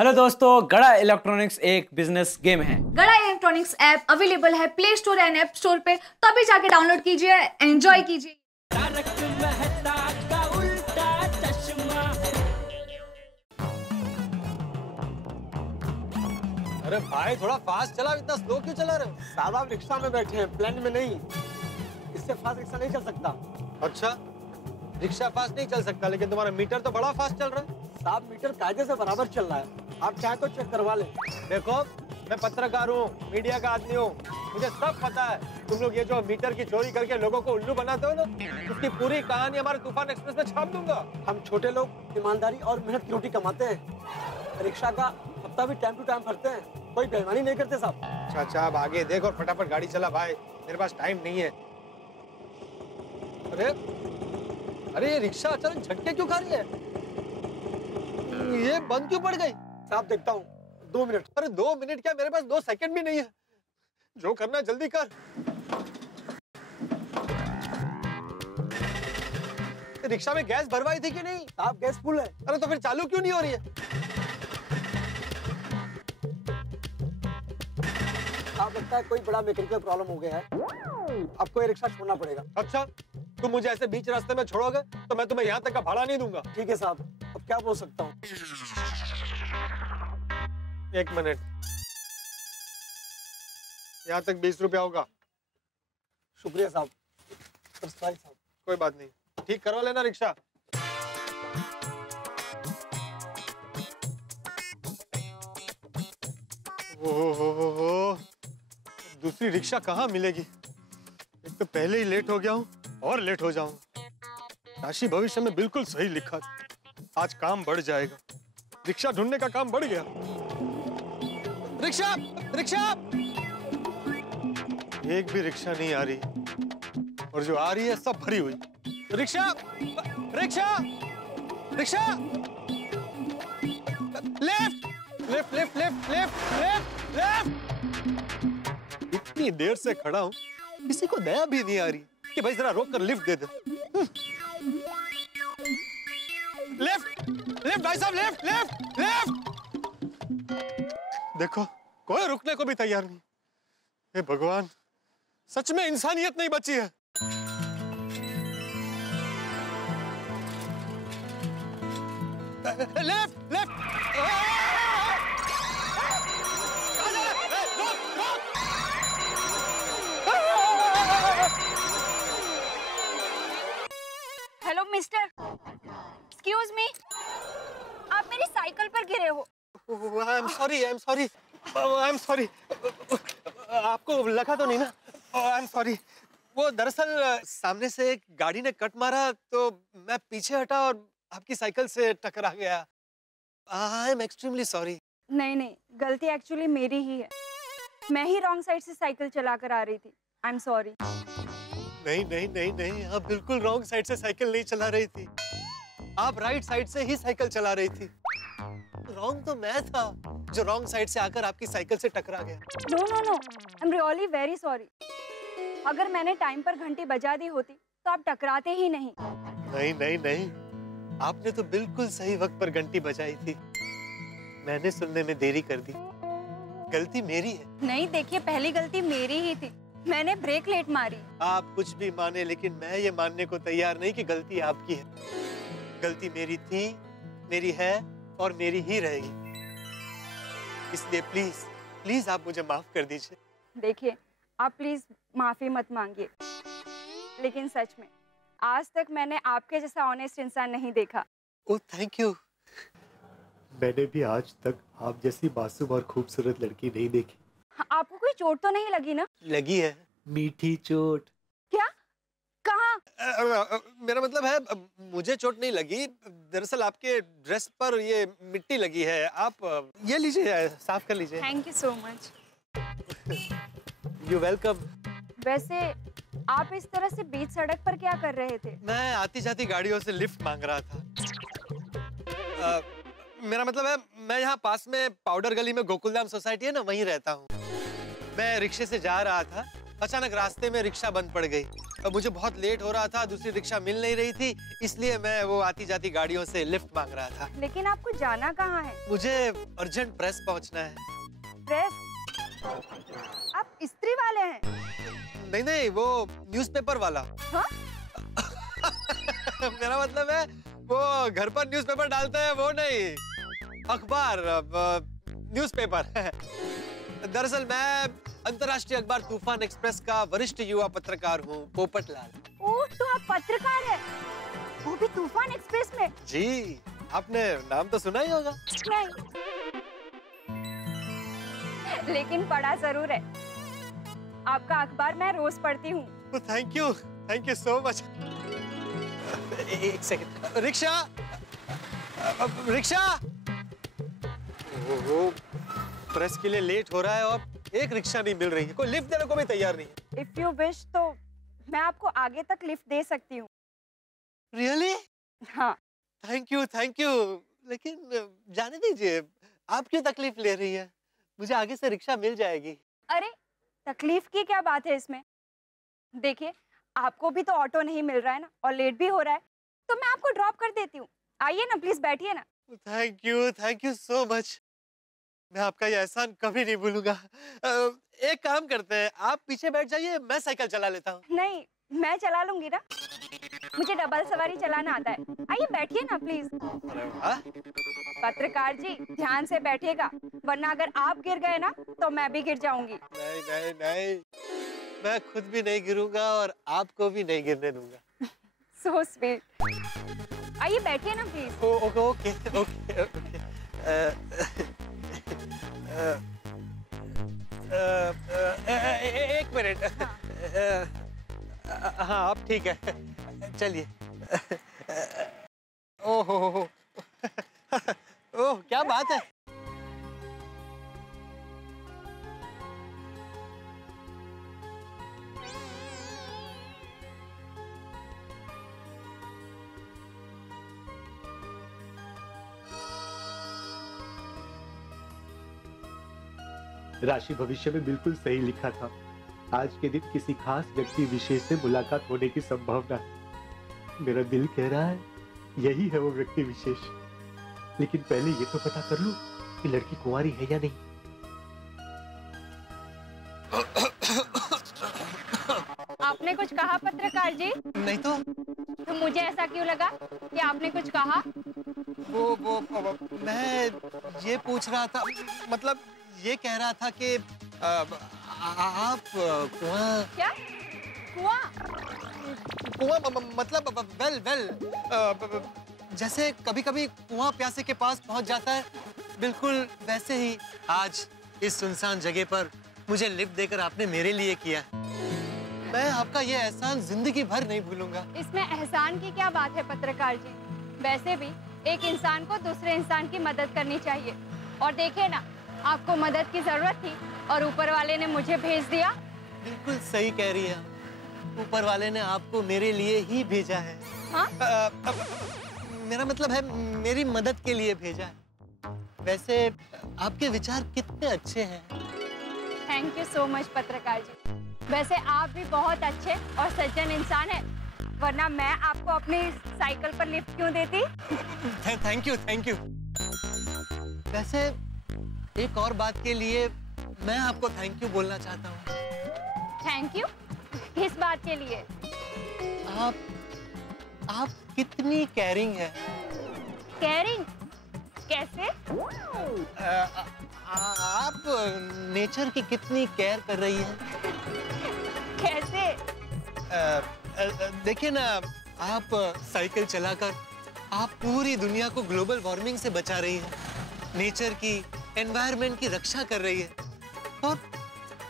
Hello दोस्तों, गड़ा electronics एक बिजनेस गेम है। गड़ा इलेक्ट्रॉनिक्स ऐप अवेलेबल है play store and app store पे, तो अभी जाके डाउनलोड कीजिए, एंजॉय कीजिए। अरे भाई थोड़ा फास्ट चला, इतना स्लो क्यों चला रहे हो? साहब आप रिक्शा में बैठे हैं, प्लेन में नहीं। इससे फास्ट रिक्शा नहीं चल सकता। अच्छा, रिक्शा फास्ट नहीं चल सकता, लेकिन तुम्हारा मीटर तो बड़ा फास्ट चल रहा है। साहब मीटर कायदे से बराबर चल रहा है, आप चाहे तो चेक करवा लें। देखो, मैं पत्रकार हूँ, मीडिया का आदमी हूँ, मुझे सब पता है। तुम लोग ये जो मीटर की चोरी करके लोगों को उल्लू बनाते हो ना, उसकी पूरी कहानी हमारे तूफान एक्सप्रेस में छाप दूंगा। हम छोटे लोग ईमानदारी और मेहनत की रोटी कमाते हैं। रिक्शा का हफ्ता भी टाइम टू टाइम भरते हैं, कोई बेईमानी नहीं करते साहब। अच्छा, अब आगे देख और फटाफट गाड़ी चला भाई, मेरे पास टाइम नहीं है। अरे ये रिक्शा अचानक झटके क्यों खा रही है? ये बंद क्यों पड़ गई? साहब देखता हूँ, 2 मिनट। अरे 2 मिनट क्या, मेरे पास 2 सेकंड भी नहीं है। जो करना है जल्दी कर। रिक्शा में गैस भरवाई थी कि नहीं? साहब गैस फुल है। अरे तो फिर चालू क्यों नहीं हो रही है? साहब लगता है कोई बड़ा मैकेनिकल प्रॉब्लम हो गया है, आपको ये रिक्शा छोड़ना पड़ेगा। अच्छा, तुम मुझे ऐसे बीच रास्ते में छोड़ोगे तो मैं तुम्हें यहाँ तक का भाड़ा नहीं दूंगा। ठीक है साहब, अब क्या बोल सकता हूँ। 1 मिनट, यहाँ तक 20 रुपया होगा। शुक्रिया साहब। साहब कोई बात नहीं, ठीक करवा लेना रिक्शा। हो, दूसरी रिक्शा कहाँ मिलेगी? एक तो पहले ही लेट हो गया हूँ और लेट हो जाऊंगा। राशि भविष्य में बिल्कुल सही लिखा था, आज काम बढ़ जाएगा। रिक्शा ढूंढने का काम बढ़ गया। Rickshaw, rickshaw! एक भी रिक्शा नहीं आ रही, और जो आ रही है सब भरी हुई। Rickshaw, rickshaw, rickshaw! Left, left, left, left, left, left, left! इतनी देर से खड़ा हूं, किसी को दया भी नहीं आ रही कि भाई जरा रोक कर लिफ्ट दे दे। लेफ्ट, लेफ्ट भाई साहब, लेफ्ट, लेफ्ट, लेफ्ट! देखो, कोई रुकने को भी तैयार नहीं। हे भगवान, सच में इंसानियत नहीं बची है। Left, left! Hello mister, excuse me, आप मेरी साइकिल पर गिरे हो। I'm sorry, I'm sorry, I'm sorry. आपको लगा तो नहीं ना? I'm sorry. वो दरअसल सामने से एक गाड़ी ने कट मारा तो मैं पीछे हटा और आपकी साइकिल से टकरा गया। I'm extremely sorry. नहीं, गलती एक्चुअली मेरी ही है। मैं ही रॉन्ग साइड से साइकिल चलाकर आ रही थी। I am sorry. नहीं, आप बिल्कुल रॉन्ग साइड से साइकिल नहीं चला रही थी। आप राइट साइड से ही साइकिल चला रही थी। रॉन्ग तो मैं था जो रॉन्ग साइड से आकर आपकी साइकिल से टकरा गया। No, I am really very sorry. अगर मैंने टाइम पर घंटी बजा दी होती तो आप टकराते ही नहीं। नहीं, आपने तो बिल्कुल सही वक्त पर घंटी बजाई थी। मैंने सुनने में देरी कर दी, गलती मेरी है। नहीं, देखिए, पहली गलती मेरी ही थी, मैंने ब्रेक लेट मारी। आप कुछ भी माने, लेकिन मैं ये मानने को तैयार नहीं कि गलती आपकी है। गलती मेरी थी, मेरी है और मेरी ही रहेगी। इसलिए प्लीज आप मुझे माफ कर दीजिए। देखिए, आप प्लीज माफी मत मांगिए, लेकिन सच में आज तक मैंने आपके जैसा ऑनेस्ट इंसान नहीं देखा। Oh thank you. मैंने भी आज तक आप जैसी मासूम और खूबसूरत लड़की नहीं देखी। आपको कोई चोट तो नहीं लगी ना? लगी है। मीठी चोट। क्या? कहाँ? मेरा मतलब है, मुझे चोट नहीं लगी। दरअसल आपके ड्रेस पर ये मिट्टी लगी है। आप ये लीजिए, साफ कर लीजिए। Thank you so much. You welcome. वैसे आप इस तरह से बीच सड़क पर क्या कर रहे थे? मैं आती जाती गाड़ियों से लिफ्ट मांग रहा था। मेरा मतलब है, मैं यहाँ पास में पाउडर गली में गोकुलधाम सोसाइटी है ना, वहीं रहता हूँ। मैं रिक्शे से जा रहा था अचानक रास्ते में रिक्शा बंद पड़ गई। अब मुझे बहुत लेट हो रहा था, दूसरी रिक्शा मिल नहीं रही थी, इसलिए मैं वो आती जाती गाड़ियों से लिफ्ट मांग रहा था। लेकिन आपको जाना कहाँ है? मुझे अर्जेंट प्रेस पहुंचना है। प्रेस? आप इस्त्री वाले हैं? नहीं नहीं, वो न्यूज़पेपर वाला। हाँ? मेरा मतलब है वो घर पर न्यूज़पेपर डालते हैं वो नहीं, अखबार, न्यूज़पेपर। दरअसल मैं अंतर्राष्ट्रीय अखबार तूफान एक्सप्रेस का वरिष्ठ युवा पत्रकार हूँ, पोपटलाल। ओह, तो आप पत्रकार हैं? वो भी तूफान एक्सप्रेस में? जी, आपने नाम तो सुना ही होगा। नहीं, लेकिन पढ़ा जरूर है। आपका अखबार मैं रोज पढ़ती हूँ। Thank you so much. एक सेकंड, रिक्शा, रिक्शा। ओहो, प्रेस के लिए लेट हो रहा है और एक रिक्शा नहीं मिल रही है, कोई लिफ्ट देने को भी तैयार नहीं है। इफ यू विश तो मैं आपको आगे तक लिफ्ट दे सकती हूँ। रियली? हाँ। थैंक यू, लेकिन जाने दीजिए, आप क्यों तकलीफ ले रही है? मुझे आगे से रिक्शा मिल जाएगी। अरे, तकलीफ की क्या बात है इसमें? देखिए, आपको भी तो ऑटो नहीं मिल रहा है ना, और लेट भी हो रहा है, तो मैं आपको ड्रॉप कर देती हूँ। आइए ना, प्लीज बैठिए ना। Thank you so much. मैं आपका ये एहसान कभी नहीं भूलूंगा। एक काम करते हैं, आप पीछे बैठ जाइए, मैं साइकिल चला लेता हूँ। नहीं, मैं चला लूंगी ना, मुझे डबल सवारी चलाना आता है। आइए बैठिए ना प्लीज। अरे वाह। पत्रकार जी, ध्यान से बैठिएगा, वरना अगर आप गिर गए ना तो मैं भी गिर जाऊंगी। नहीं, मैं खुद भी नहीं गिरूंगा और आपको भी नहीं गिरने दूंगा। So sweet. आइए बैठिए ना प्लीज। ओके। एक मिनट। हाँ, अब ठीक है, चलिए। ओह, क्या बात है। राशि भविष्य में बिल्कुल सही लिखा था। आज के दिन किसी खास व्यक्ति विशेष से मुलाकात होने की संभावना है। मेरा दिल कह रहा है यही है वो व्यक्ति विशेष। लेकिन पहले ये तो पता कर लूं कि लड़की कुंवारी है या नहीं। आपने कुछ कहा पत्रकार जी? नहीं तो मुझे ऐसा क्यों लगा कि आपने कुछ कहा? वो मैं ये पूछ रहा था, मतलब ये कह रहा था कि आप कुआं। क्या? कुआं? मतलब वेल, जैसे कभी कभी कुआं प्यासे के पास पहुंच जाता है, बिल्कुल वैसे ही आज इस सुनसान जगह पर मुझे लिफ्ट देकर आपने मेरे लिए किया। मैं आपका ये एहसान जिंदगी भर नहीं भूलूंगा। इसमें एहसान की क्या बात है पत्रकार जी? वैसे भी एक इंसान को दूसरे इंसान की मदद करनी चाहिए। और देखिए ना, आपको मदद की जरूरत थी और ऊपर वाले ने मुझे भेज दिया। बिल्कुल सही कह रही है, ऊपर वाले ने आपको मेरे लिए ही भेजा है। हाँ? मेरा मतलब है मेरी मदद के लिए भेजा है। वैसे आपके विचार कितने अच्छे हैं। थैंक यू सो मच पत्रकार जी। वैसे आप भी बहुत अच्छे और सज्जन इंसान हैं, वरना मैं आपको अपनी साइकिल पर लिफ्ट क्यों देती? Thank you. वैसे एक और बात के लिए मैं आपको थैंक यू बोलना चाहता हूँ। Thank you? किस बात के लिए? आप कितनी केयरिंग है। केयरिंग? कैसे? आप नेचर की कितनी केयर कर रही हैं। कैसे? देखिए ना, आप साइकिल चलाकर आप पूरी दुनिया को ग्लोबल वार्मिंग से बचा रही हैं, नेचर की, एनवायरनमेंट की रक्षा कर रही है।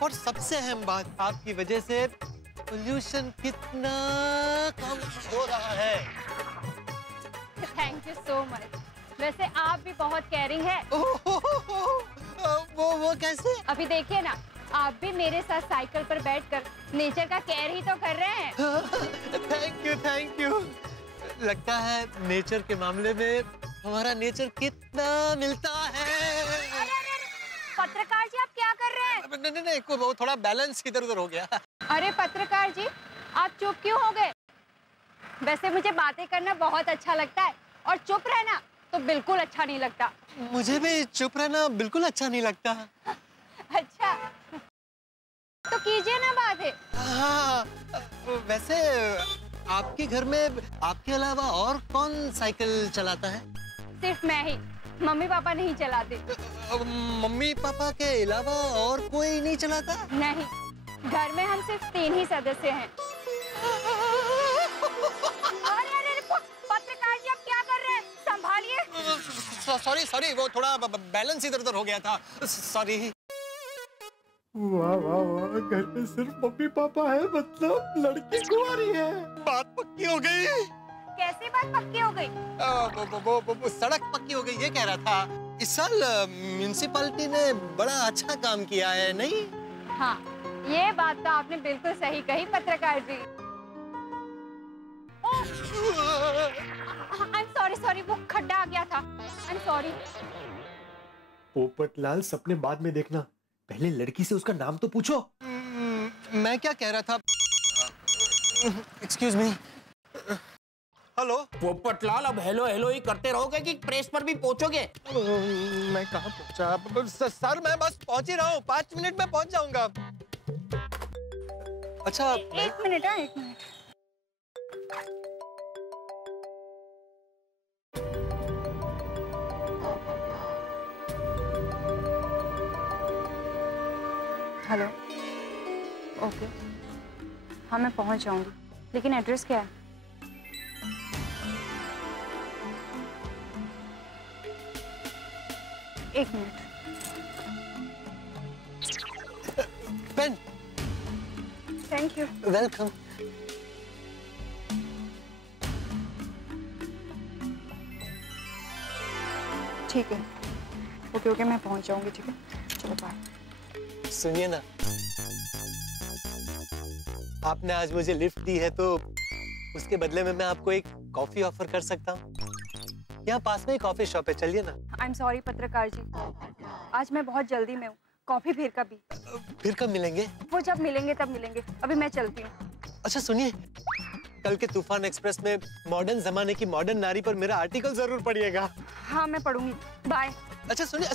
और सबसे अहम बात, आपकी वजह से पोल्यूशन कितना कम हो रहा है। Thank you so much. वैसे आप भी बहुत केयरिंग है। वो कैसे? अभी देखिए ना, आप भी मेरे साथ साइकिल पर बैठकर नेचर का केयर ही तो कर रहे हैं। Thank you. लगता है नेचर के मामले में हमारा नेचर कितना मिलता है। अरे, पत्रकार जी आप क्या कर रहे हैं? नहीं, वो थोड़ा बैलेंस इधर उधर हो गया। अरे पत्रकार जी, आप चुप क्यों हो गए? वैसे मुझे बातें करना बहुत अच्छा लगता है और चुप रहना तो बिल्कुल अच्छा नहीं लगता। मुझे भी चुप रहना बिल्कुल अच्छा नहीं लगता। अच्छा, तो कीजिए ना बातें। हाँ, वैसे आपके घर में आपके अलावा और कौन साइकिल चलाता है? सिर्फ मैं ही, मम्मी पापा नहीं चलाते। मम्मी पापा के अलावा और कोई नहीं चलाता? नहीं, घर में हम सिर्फ 3 ही सदस्य हैं। अरे अरे पत्रकार जी, आप क्या कर रहे हैं? संभालिए। सॉरी, वो थोड़ा बैलेंस इधर-उधर हो गया था। सॉरी। वाह वाह वाह, घर में सिर्फ मम्मी पापा है, मतलब लड़की कुंवारी है। बात पक्की हो गई। कैसे बात पक्की हो गई? वो सड़क पक्की हो गई, ये कह रहा था। इस साल म्युनिसिपैलिटी ने बड़ा अच्छा काम किया है, नहीं? हाँ, ये बात तो आपने बिल्कुल सही कही पत्रकार जी। I'm sorry, वो खड्डा आ गया था। I'm sorry। पोपटलाल, सपने बाद में देखना, पहले लड़की से उसका नाम तो पूछो। मैं क्या कह रहा था? Excuse me. हेलो। पोपटलाल, अब हेलो हेलो ही करते रहोगे कि प्रेस पर भी पहुंचोगे? मैं कहाँ पहुंचा? सर मैं बस पहुंच ही रहा हूँ, 5 मिनट में पहुंच जाऊंगा। अच्छा, एक मिनट। हेलो। ओके, हाँ मैं पहुंच जाऊंगी, लेकिन एड्रेस क्या है? एक minute. Pen. Thank you. Welcome. ठीक है, ओके मैं पहुंच जाऊंगी। ठीक है, चलो बाय। सुनिए ना, आपने आज मुझे लिफ्ट दी है तो उसके बदले में मैं आपको एक कॉफी ऑफर कर सकता हूँ। यहाँ पास में ही कॉफी शॉप है, चलिए ना। आई एम सॉरी पत्रकार जी, आज मैं बहुत जल्दी में हूँ। कॉफी फिर कभी। फिर कब मिलेंगे? वो जब मिलेंगे तब मिलेंगे, अभी मैं चलती हूँ। अच्छा सुनिए, कल के तूफान एक्सप्रेस में मॉडर्न जमाने की मॉडर्न नारी पर मेरा आर्टिकल जरूर पढ़िएगा। हाँ मैं पढ़ूंगी, बाय। अच्छा सुनिए,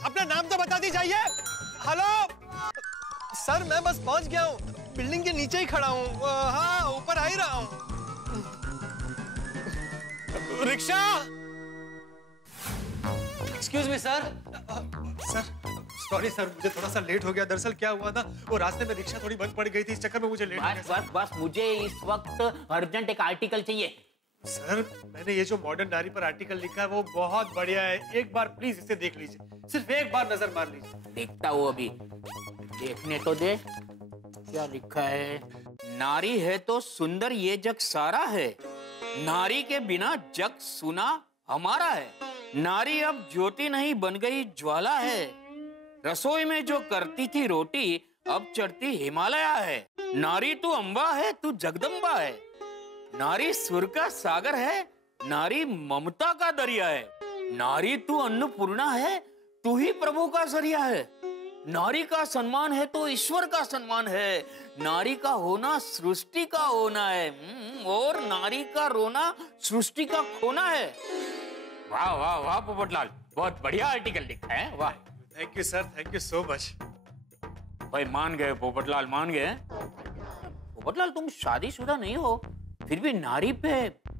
अपना नाम तो बता दी जाइए। हेलो सर, मैं बस पहुंच गया हूँ, बिल्डिंग के नीचे ही खड़ा हूँ। हाँ, ऊपर आ ही रहा हूँ। Rickshaw. Excuse me sir. Sorry sir, मुझे थोड़ा सा लेट हो गया। दरअसल क्या हुआ ना, वो रास्ते में रिक्शा थोड़ी बंद पड़ गई थी, इस चक्कर में मुझे लेट हो गया। बस मुझे इस वक्त अर्जेंट एक आर्टिकल चाहिए। सर, मैंने ये जो मॉडर्न नारी पर आर्टिकल लिखा है वो बहुत बढ़िया है। एक बार प्लीज इसे देख लीजिए, सिर्फ एक बार नजर मार लीजिए। देखता हूँ, अभी देखने तो दे। क्या लिखा है? नारी है तो सुंदर ये जग सारा है, नारी के बिना जग सुना हमारा है। नारी अब ज्योति नहीं बन गई ज्वाला है, रसोई में जो करती थी रोटी अब चढ़ती हिमालय है। नारी तू अम्बा है, तू जगदम्बा है, नारी सुर का सागर है, नारी ममता का दरिया है। नारी तू अन्नपूर्णा है, तू ही प्रभु का जरिया है। नारी का सम्मान है तो ईश्वर का सम्मान है, नारी का होना सृष्टि का होना है, और नारी का रोना सृष्टि का खोना है। वाह वाह वाह पोपटलाल, बहुत बढ़िया आर्टिकल लिखा है। वाह, thank you sir, thank you so much. भाई मान गए पोपटलाल, मान गए। पोपटलाल, तुम शादीशुदा नहीं हो, फिर भी नारी पे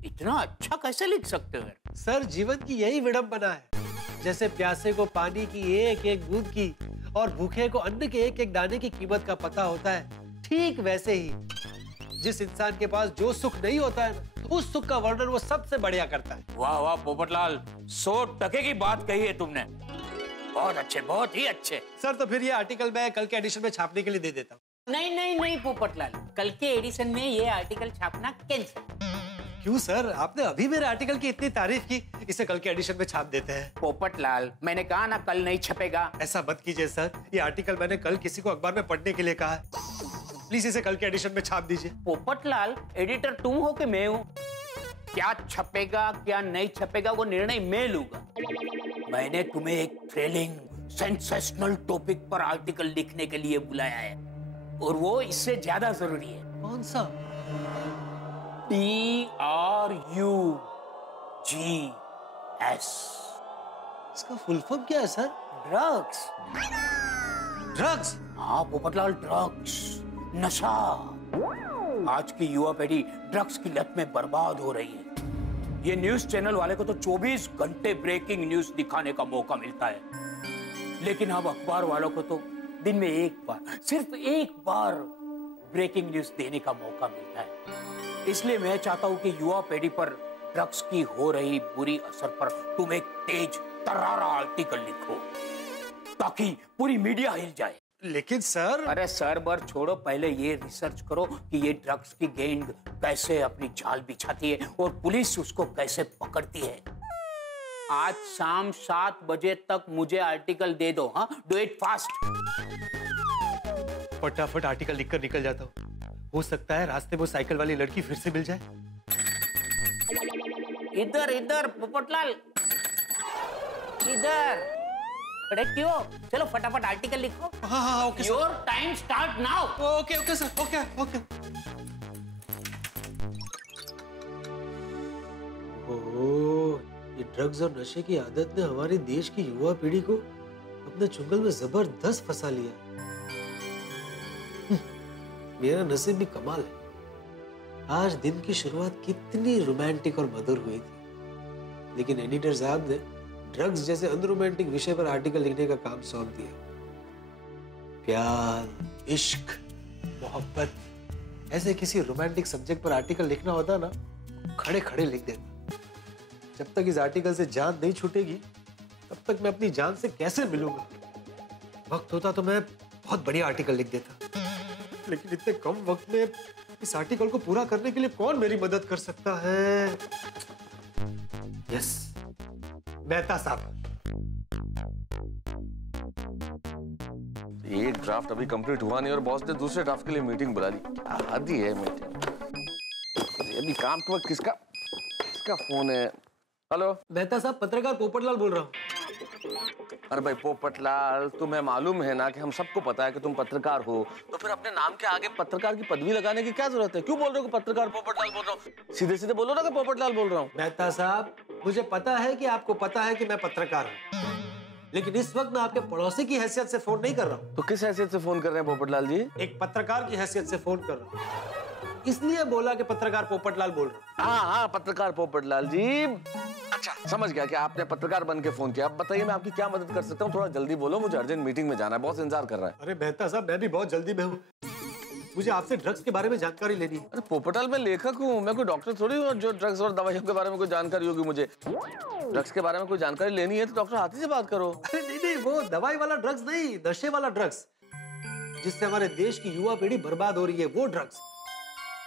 इतना अच्छा कैसे लिख सकते हो? सर, जीवन की यही विडंबना है। जैसे प्यासे को पानी की एक एक बूंद की और भूखे को अन्न के एक एक दाने की कीमत का पता होता है, ठीक वैसे ही जिस इंसान के पास जो सुख नहीं होता है, उस सुख का वर्णन वो सबसे बढ़िया करता है। वाह वाह पोपटलाल, 100% की बात कही है तुमने। बहुत अच्छे, बहुत ही अच्छे। सर, तो फिर ये आर्टिकल मैं कल के एडिशन में छापने के लिए दे देता हूँ। नहीं पोपटलाल, कल के एडिशन में ये आर्टिकल छापना कैंसिल। क्यों सर, आपने अभी मेरे आर्टिकल की इतनी तारीफ की, इसे कल के एडिशन में छाप देते हैं। पोपटलाल, मैंने कहा ना कल नहीं छपेगा। ऐसा मत कीजिए सर, ये आर्टिकल मैंने कल किसी को अखबार में पढ़ने के लिए कहा है। प्लीज इसे कल के एडिशन में छाप दीजिए। पोपटलाल, एडिटर तुम हो कि मैं हूँ? क्या छपेगा क्या नहीं छपेगा वो निर्णय मैं लूंगा। मैंने तुम्हें एक थ्रिलिंग सेंसेशनल टॉपिक पर आर्टिकल लिखने के लिए बुलाया है। और वो इससे ज्यादा जरूरी है। कौन सा? DRUGS। इसका फुल फॉर्म क्या है सर? ड्रग्स। ड्रग्स? हाँ पोपटलाल, ड्रग्स, नशा। आज की युवा पीढ़ी ड्रग्स की लत में बर्बाद हो रही है। ये न्यूज चैनल वाले को तो 24 घंटे ब्रेकिंग न्यूज दिखाने का मौका मिलता है, लेकिन अब अखबार वालों को तो दिन में एक बार, सिर्फ एक बार ब्रेकिंग न्यूज देने का मौका मिलता है। इसलिए मैं चाहता हूं कि युवा पीढ़ी पर ड्रग्स की हो रही बुरी असर पर तुम एक तेज तर्रारा आर्टिकल लिखो, ताकि पूरी मीडिया हिल जाए। लेकिन सर, अरे सर बर छोड़ो, पहले ये रिसर्च करो कि ये ड्रग्स की गैंग कैसे अपनी जाल बिछाती है और पुलिस उसको कैसे पकड़ती है। आज शाम 7 बजे तक मुझे आर्टिकल दे दो। हाँ, डू इट फास्ट। फटाफट आर्टिकल लिखकर निकल जाता हूँ। हो सकता है रास्ते में साइकिल वाली लड़की फिर से मिल जाए। इधर इधर पोपटलाल, इधर खड़े क्यों? चलो फटाफट आर्टिकल लिखो। हाँ, okay sir. Your time start now. Okay sir, okay. Oh, ये ड्रग्स और नशे की आदत ने हमारे देश की युवा पीढ़ी को अपने चुंगल में जबरदस्त फंसा लिया। मेरा नसीब भी कमाल है। आज दिन की शुरुआत कितनी रोमांटिक और मधुर हुई थी, लेकिन एडिटर साहब ने ड्रग्स जैसे अनरोमांटिक विषय पर आर्टिकल लिखने का काम सौंप दिया। प्यार, इश्क, मोहब्बत, ऐसे किसी रोमांटिक सब्जेक्ट पर आर्टिकल लिखना होता ना, खड़े खड़े लिख देता। जब तक इस आर्टिकल से जान नहीं छूटेगी, तब तक मैं अपनी जान से कैसे मिलूंगा? वक्त होता तो मैं बहुत बढ़िया आर्टिकल लिख देता, लेकिन इतने कम वक्त में इस आर्टिकल को पूरा करने के लिए कौन मेरी मदद कर सकता है? यस, मेहता साहब। एक ड्राफ्ट अभी कंप्लीट हुआ नहीं और बॉस ने दूसरे ड्राफ्ट के लिए मीटिंग बुला ली। क्या हद ही है मीटिंग। अभी काम के वक्त किसका फोन है? हेलो मेहता साहब, पत्रकार पोपटलाल बोल रहा हूँ। अरे भाई पोपटलाल, तुम्हें मालूम है ना कि हम सबको पता है कि तुम पत्रकार हो, तो फिर अपने नाम के आगे पत्रकार की पदवी लगाने की क्या जरूरत है? क्यों बोल रहे हो कि पत्रकार पोपटलाल बोल रहा हूँ? सीधे सीधे बोलो ना कि पोपटलाल बोल रहा हूँ। मेहता साहब, मुझे पता है कि आपको पता है कि मैं पत्रकार हूँ, लेकिन इस वक्त मैं आपके पड़ोसी की हैसियत से फोन नहीं कर रहा हूँ। तो किस हैसियत से फोन कर रहे हैं पोपटलाल जी? एक पत्रकार की हैसियत से फोन कर रहा हूँ, इसलिए बोला कि पत्रकार पोपटलाल बोल रहा हूँ। हाँ, पत्रकार पोपटलाल जी। अच्छा, समझ गया कि आपने पत्रकार बन के फोन किया। अब बताइए मैं आपकी क्या मदद कर सकता हूँ? थोड़ा जल्दी बोलो, मुझे अर्जेंट मीटिंग में जाना है, बॉस इंतजार कर रहा है। अरे मेहता साहब, मैं भी बहुत जल्दी में हूँ। मुझे आपसे ड्रग्स के बारे में जानकारी लेनी है। अरे पोपटलाल, मैं लेखक हूँ, मैं कोई डॉक्टर थोड़ी हूँ जो ड्रग्स और दवाइयों के बारे में कोई जानकारी होगी मुझे। ड्रग्स के बारे में कोई जानकारी लेनी है तो डॉक्टर हाथी से बात करो। अरे नहीं, वो दवाई वाला ड्रग्स नहीं, नशे वाला ड्रग्स, जिससे हमारे देश की युवा पीढ़ी बर्बाद हो रही है, वो ड्रग्स।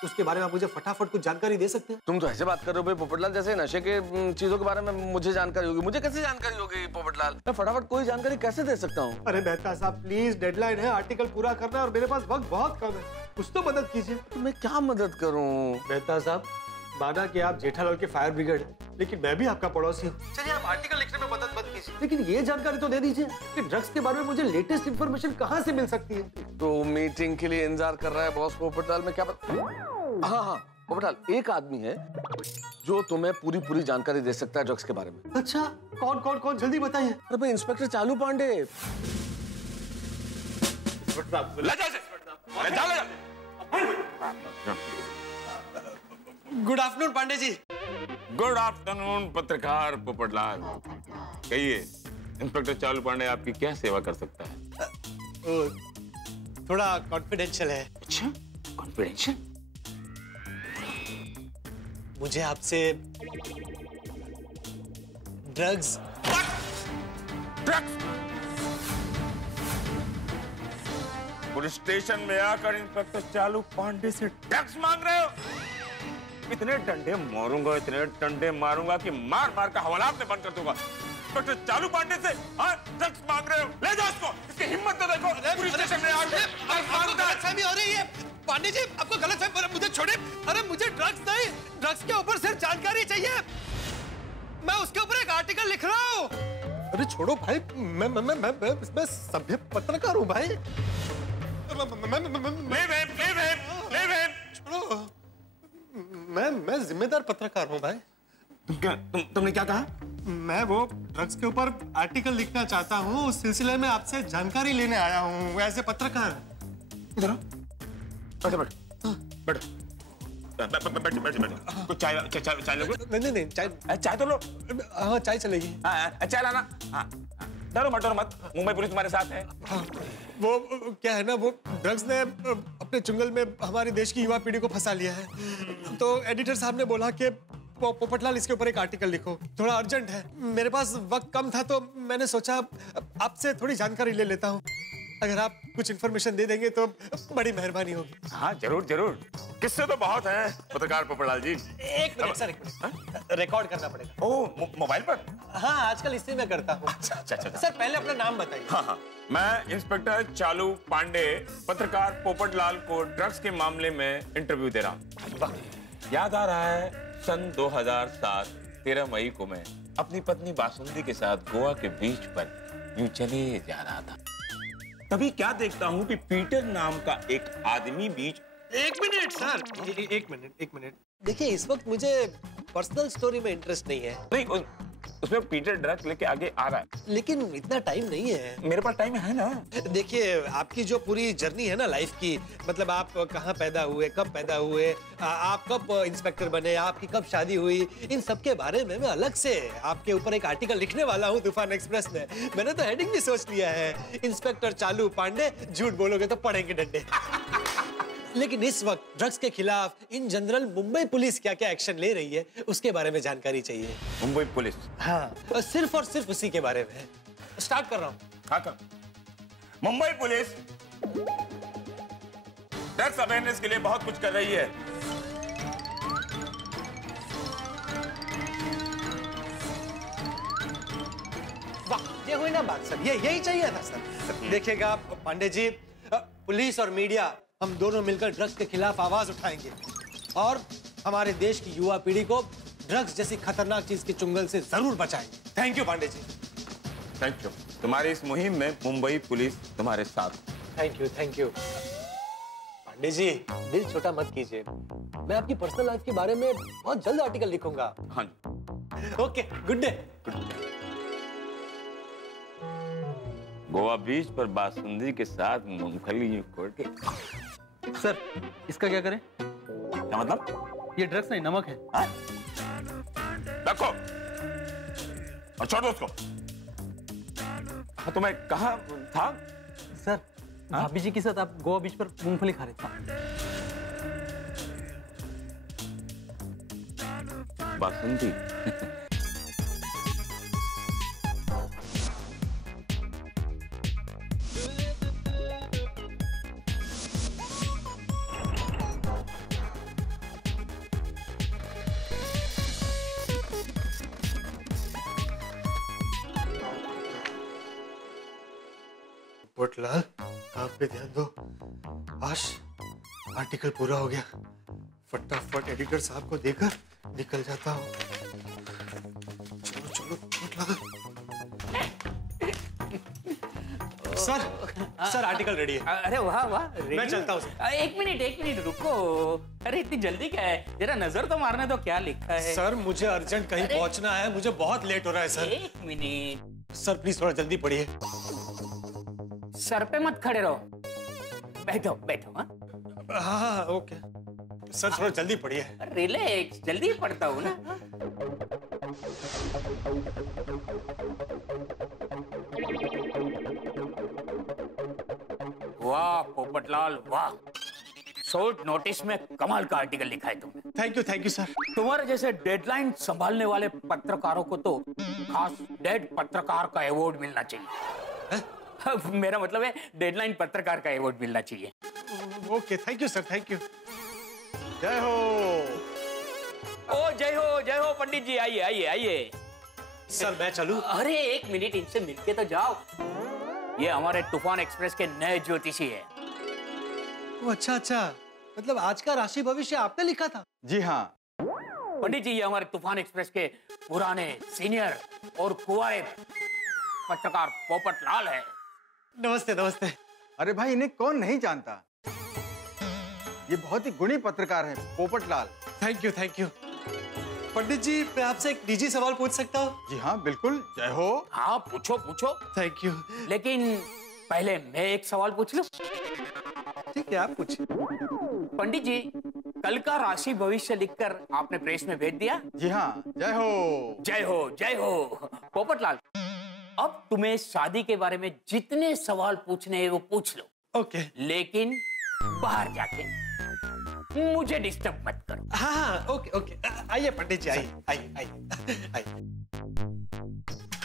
उसके बारे में आप मुझे फटाफट कुछ जानकारी दे सकते हैं? तुम तो ऐसे बात कर रहे हो भाई पोपटलाल, जैसे नशे के चीजों के बारे में मुझे जानकारी होगी। मुझे कैसे जानकारी होगी पोपटलाल? मैं फटाफट कोई जानकारी कैसे दे सकता हूँ? अरे मेहता साहब प्लीज, डेडलाइन है, आर्टिकल पूरा करना है और मेरे पास वक्त बहुत कम है, कुछ तो मदद कीजिए। तो मैं क्या मदद करूँ? मेहता साहब, माना कि आप जेठालाल के फायर ब्रिगेड हैं, लेकिन मैं भी आपका पड़ोसी हूँ। चलिए आप आर्टिकल लिखने में मदद मत कीजिए, लेकिन ये जानकारी तो दे दीजिए कि ड्रग्स के बारे में मुझे लेटेस्ट इंफॉर्मेशन कहाँ से मिल सकती है। तो मीटिंग के लिए इंतजार कर रहा है बॉस पोपटलाल, में क्या हाँ पोपटलाल, एक आदमी है जो तुम्हें पूरी जानकारी दे सकता है ड्रग्स के बारे में। अच्छा, कौन? जल्दी बताइए। अरे भाई इंस्पेक्टर चालू Pandey. Good afternoon Pandey ji. Good afternoon पत्रकार पोपटलाल। कहिए इंस्पेक्टर चालू पांडे आपकी क्या सेवा कर सकता है? थोड़ा कॉन्फिडेंशियल है। अच्छा, कॉन्फिडेंशियल? मुझे आपसे ड्रग्स पुलिस स्टेशन में आकर इंस्पेक्टर चालू पांडे से ड्रग्स मांग रहे हो? इतने डंडे मारूंगा, इतने डंडे मारूंगा कि मार मार का हवालात में बंद कर दूंगा। इंस्पेक्टर चालू पांडे से ड्रग्स मांग रहे हो? ले जाओ इसको, इसकी हिम्मत तो देखो। पुलिस स्टेशन में आकर गलतफहमी हो रही है पांडे जी, आपको गलतफहमी। मुझे छोड़े। अरे मुझे ड्रग्स नहीं, ड्रग्स के ऊपर सिर्फ जानकारी चाहिए। मैं उसके ऊपर एक आर्टिकल लिख रहा हूँ। अरे छोड़ो भाई, मैं सभ्य पत्रकार हूँ भाई। छोड़ो। मैं जिम्मेदार पत्रकार हूँ भाई। तुमने क्या कहा? मैं वो ड्रग्स के ऊपर आर्टिकल लिखना चाहता हूँ, उस सिलसिले में आपसे जानकारी लेने आया हूँ एज ए पत्रकार। इधर आओ। बैठो बैठो बैठो बैठो। कुछ चाय लोगे? नहीं चाय तो लो। हाँ चाय चलेगी। चाय लाना। हाँ डरो मत, मुंबई पुलिस तुम्हारे साथ है। हाँ, वो क्या है ना, वो ड्रग्स ने अपने चुंगल में हमारे देश की युवा पीढ़ी को फंसा लिया है। तो एडिटर साहब ने बोला कि पोपटलाल इसके ऊपर एक आर्टिकल लिखो, थोड़ा अर्जेंट है। मेरे पास वक्त कम था तो मैंने सोचा आपसे थोड़ी जानकारी ले लेता हूँ। अगर आप कुछ इन्फॉर्मेशन दे देंगे तो बड़ी मेहरबानी होगी। हाँ जरूर। किससे तो बहुत है पत्रकार पोपटलाल जी। एक मिनट सर, रिकॉर्ड करना पड़ेगा। ओह मोबाइल पर? हाँ आजकल इससे मैं करता हूँ। अच्छा। सर पहले अपना नाम बताइए। हाँ मैं इंस्पेक्टर चालू पांडे पत्रकार पोपटलाल को ड्रग्स के मामले में इंटरव्यू दे रहा हूँ। याद आ रहा है सन 2007 13 मई को मैं अपनी पत्नी बासुंदी के साथ गोवा के बीच पर यूं चले जा रहा था। तभी क्या देखता हूँ कि पीटर नाम का एक आदमी बीच। एक मिनट सर, एक मिनट। देखिए इस वक्त मुझे पर्सनल स्टोरी में इंटरेस्ट नहीं है। नहीं उसमें पीटर ड्रग्स लेके आगे आ रहा है। लेकिन इतना टाइम नहीं है। मेरे पास टाइम है ना। देखिए आपकी जो पूरी जर्नी है ना लाइफ की, मतलब आप कहाँ पैदा हुए, कब पैदा हुए, आप कब इंस्पेक्टर बने, आपकी कब शादी हुई, इन सब के बारे में मैं अलग से आपके ऊपर एक आर्टिकल लिखने वाला हूँ तूफान एक्सप्रेस में। मैंने तो हेडिंग भी सोच लिया है, इंस्पेक्टर चालू पांडे झूठ बोलोगे तो पड़ेंगे डंडे। लेकिन इस वक्त ड्रग्स के खिलाफ इन जनरल मुंबई पुलिस क्या क्या एक्शन ले रही है उसके बारे में जानकारी चाहिए। मुंबई पुलिस? हाँ सिर्फ और सिर्फ उसी के बारे में। स्टार्ट कर रहा हूँ। हाँ कर। मुंबई पुलिस ड्रग्स अवेयरनेस के लिए बहुत कुछ कर रही है। वाह ये हुई ना बात सर, यही चाहिए था सर। देखिएगा पांडे जी, पुलिस और मीडिया हम दोनों मिलकर ड्रग्स के खिलाफ आवाज उठाएंगे और हमारे देश की युवा पीढ़ी को ड्रग्स जैसी खतरनाक चीज के चुंगल से जरूर बचाएंगे। Thank you Pandey ji. Thank you. तुम्हारी इस मुहिम में मुंबई पुलिस तुम्हारे साथ। थैंक यू पांडे जी, दिल छोटा मत कीजिए। मैं आपकी पर्सनल लाइफ के बारे में बहुत जल्द आर्टिकल लिखूंगा। हाँ ओके गुड डे। गोवा बीच पर बासुंदी के साथ मूंगफली कोट के। सर इसका क्या करें? क्या मतलब? ये ड्रग्स नहीं नमक है। रखो और छोड़ दो उसको। हाँ तो मैं कहाँ था? सर भाभी जी के साथ आप गोवा बीच पर मूंगफली खा रहे थे। बासुंदी। पोपटलाल काम पे ध्यान दो। आश आर्टिकल पूरा हो गया, फटाफट एडिटर साहब को देकर निकल जाता हूँ। चलो पोपटलाल। सर आर्टिकल रेडी है। अरे वाह मैं चलता हूँ। एक मिनट रुको। अरे इतनी जल्दी क्या है, जरा नजर तो मारने दो क्या लिखा है। सर मुझे अर्जेंट कहीं पहुंचना है, मुझे बहुत लेट हो रहा है सर। एक मिनट। सर प्लीज थोड़ा जल्दी पढ़िए। सर पे मत खड़े रहो, बैठो। हाँ ओके सर, थोड़ा जल्दी पढ़िए। रिलैक्स, जल्दी पढ़ता हूँ ना। वाह पोपटलाल वाह, शॉर्ट नोटिस में कमाल का आर्टिकल लिखा है तुमने। Thank you sir. तुम्हारे जैसे डेडलाइन संभालने वाले पत्रकारों को तो खास डेड पत्रकार का अवार्ड मिलना चाहिए। मेरा मतलब है डेडलाइन पत्रकार का अवार्ड मिलना चाहिए। Okay thank you sir, thank you. जय हो। ओ जय हो पंडित जी, आइए। सर मैं चलूं? अरे एक मिनट, इनसे मिलके तो जाओ। ये हमारे तूफान एक्सप्रेस के नए ज्योतिषी है। अच्छा, मतलब आज का राशि भविष्य आपने लिखा था? जी हाँ पंडित जी, ये हमारे तूफान एक्सप्रेस के पुराने सीनियर और कुंवारे पत्रकार पोपटलाल है। नमस्ते। अरे भाई, इन्हें कौन नहीं जानता। ये बहुत ही गुणी पत्रकार है, पोपटलाल। Thank you. पंडित जी, मैं आपसे एक निजी सवाल पूछ सकता हूँ? जी हाँ, बिल्कुल। जय हो। हाँ, पूछो पूछो। Thank you. लेकिन पहले मैं एक सवाल पूछ लूं? ठीक है, आप पूछिए। पंडित जी, कल का राशि भविष्य लिखकर आपने प्रेस में भेज दिया? जी हाँ, जय हो। जय हो, जय हो। पोपटलाल, अब तुम्हें शादी के बारे में जितने सवाल पूछने हैं वो पूछ लो। ओके। लेकिन बाहर जाके मुझे डिस्टर्ब मत करो। हाँ, ओके। आइए पंडित जी, आइए।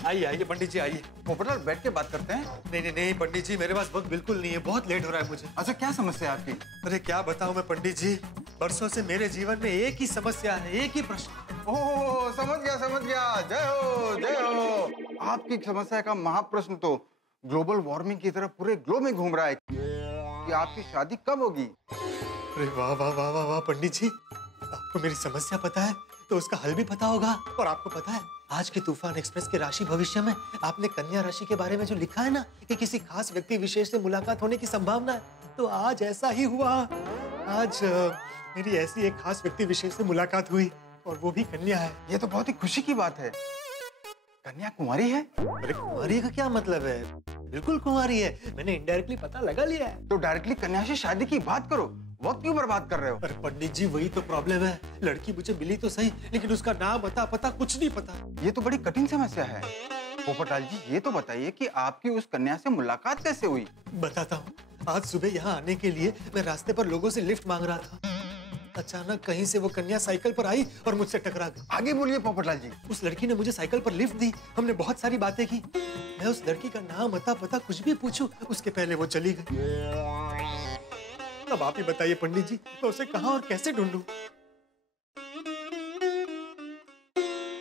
आइए पंडित जी, आइए। पोपटलाल, बैठ के बात करते हैं। नहीं पंडित जी, मेरे पास वक्त बिल्कुल नहीं है, बहुत लेट हो रहा है मुझे। अच्छा, क्या समस्या है आपकी? अरे क्या बताऊं मैं पंडित जी, बरसों से मेरे जीवन में एक ही समस्या है, एक ही प्रश्न। ओह, समझ गया। जय हो। आपकी समस्या का महाप्रश्न तो ग्लोबल वार्मिंग की तरह पूरे ग्लोब में घूम रहा है कि आपकी शादी कब होगी। अरे वाह पंडित जी, आपको मेरी समस्या पता है तो उसका हल भी पता होगा। और आपको पता है, आज की तूफान एक्सप्रेस के राशि भविष्य में आपने कन्या राशि के बारे में जो लिखा है ना, कि किसी खास व्यक्ति विशेष से मुलाकात होने की संभावना है, तो आज ऐसा ही हुआ। आज मेरी ऐसी एक खास व्यक्ति विशेष से मुलाकात हुई, और वो भी कन्या है। ये तो बहुत ही खुशी की बात है। कन्या कुंवारी है? अरे कुंवारी का क्या मतलब है? बिल्कुल कुंवारी है, मैंने इनडायरेक्टली पता लगा लिया है। तो डायरेक्टली कन्या से शादी की बात करो, वक्त क्यों बर्बाद कर रहे हो? अरे पंडित जी, वही तो प्रॉब्लम है। लड़की मुझे मिली तो सही, लेकिन उसका नाम पता कुछ नहीं पता। ये तो बड़ी कठिन समस्या है। पोपटलाल जी, ये तो बताइए कि आपकी उस कन्या से मुलाकात कैसे हुई? बताता हूँ। आज सुबह यहाँ आने के लिए मैं रास्ते पर लोगों से लिफ्ट मांग रहा था। अचानक कहीं से वो कन्या साइकिल पर आई और मुझसे टकरा गई। आगे बोलिए पोपटलाल जी। उस लड़की ने मुझे साइकिल पर लिफ्ट दी, हमने बहुत सारी बातें की। मैं उस लड़की का नाम पता कुछ भी पूछूं, उसके पहले वो चली गई। अब आप ही बताइए पंडित जी, मैं उसे कहाँ और कैसे ढूंढूं?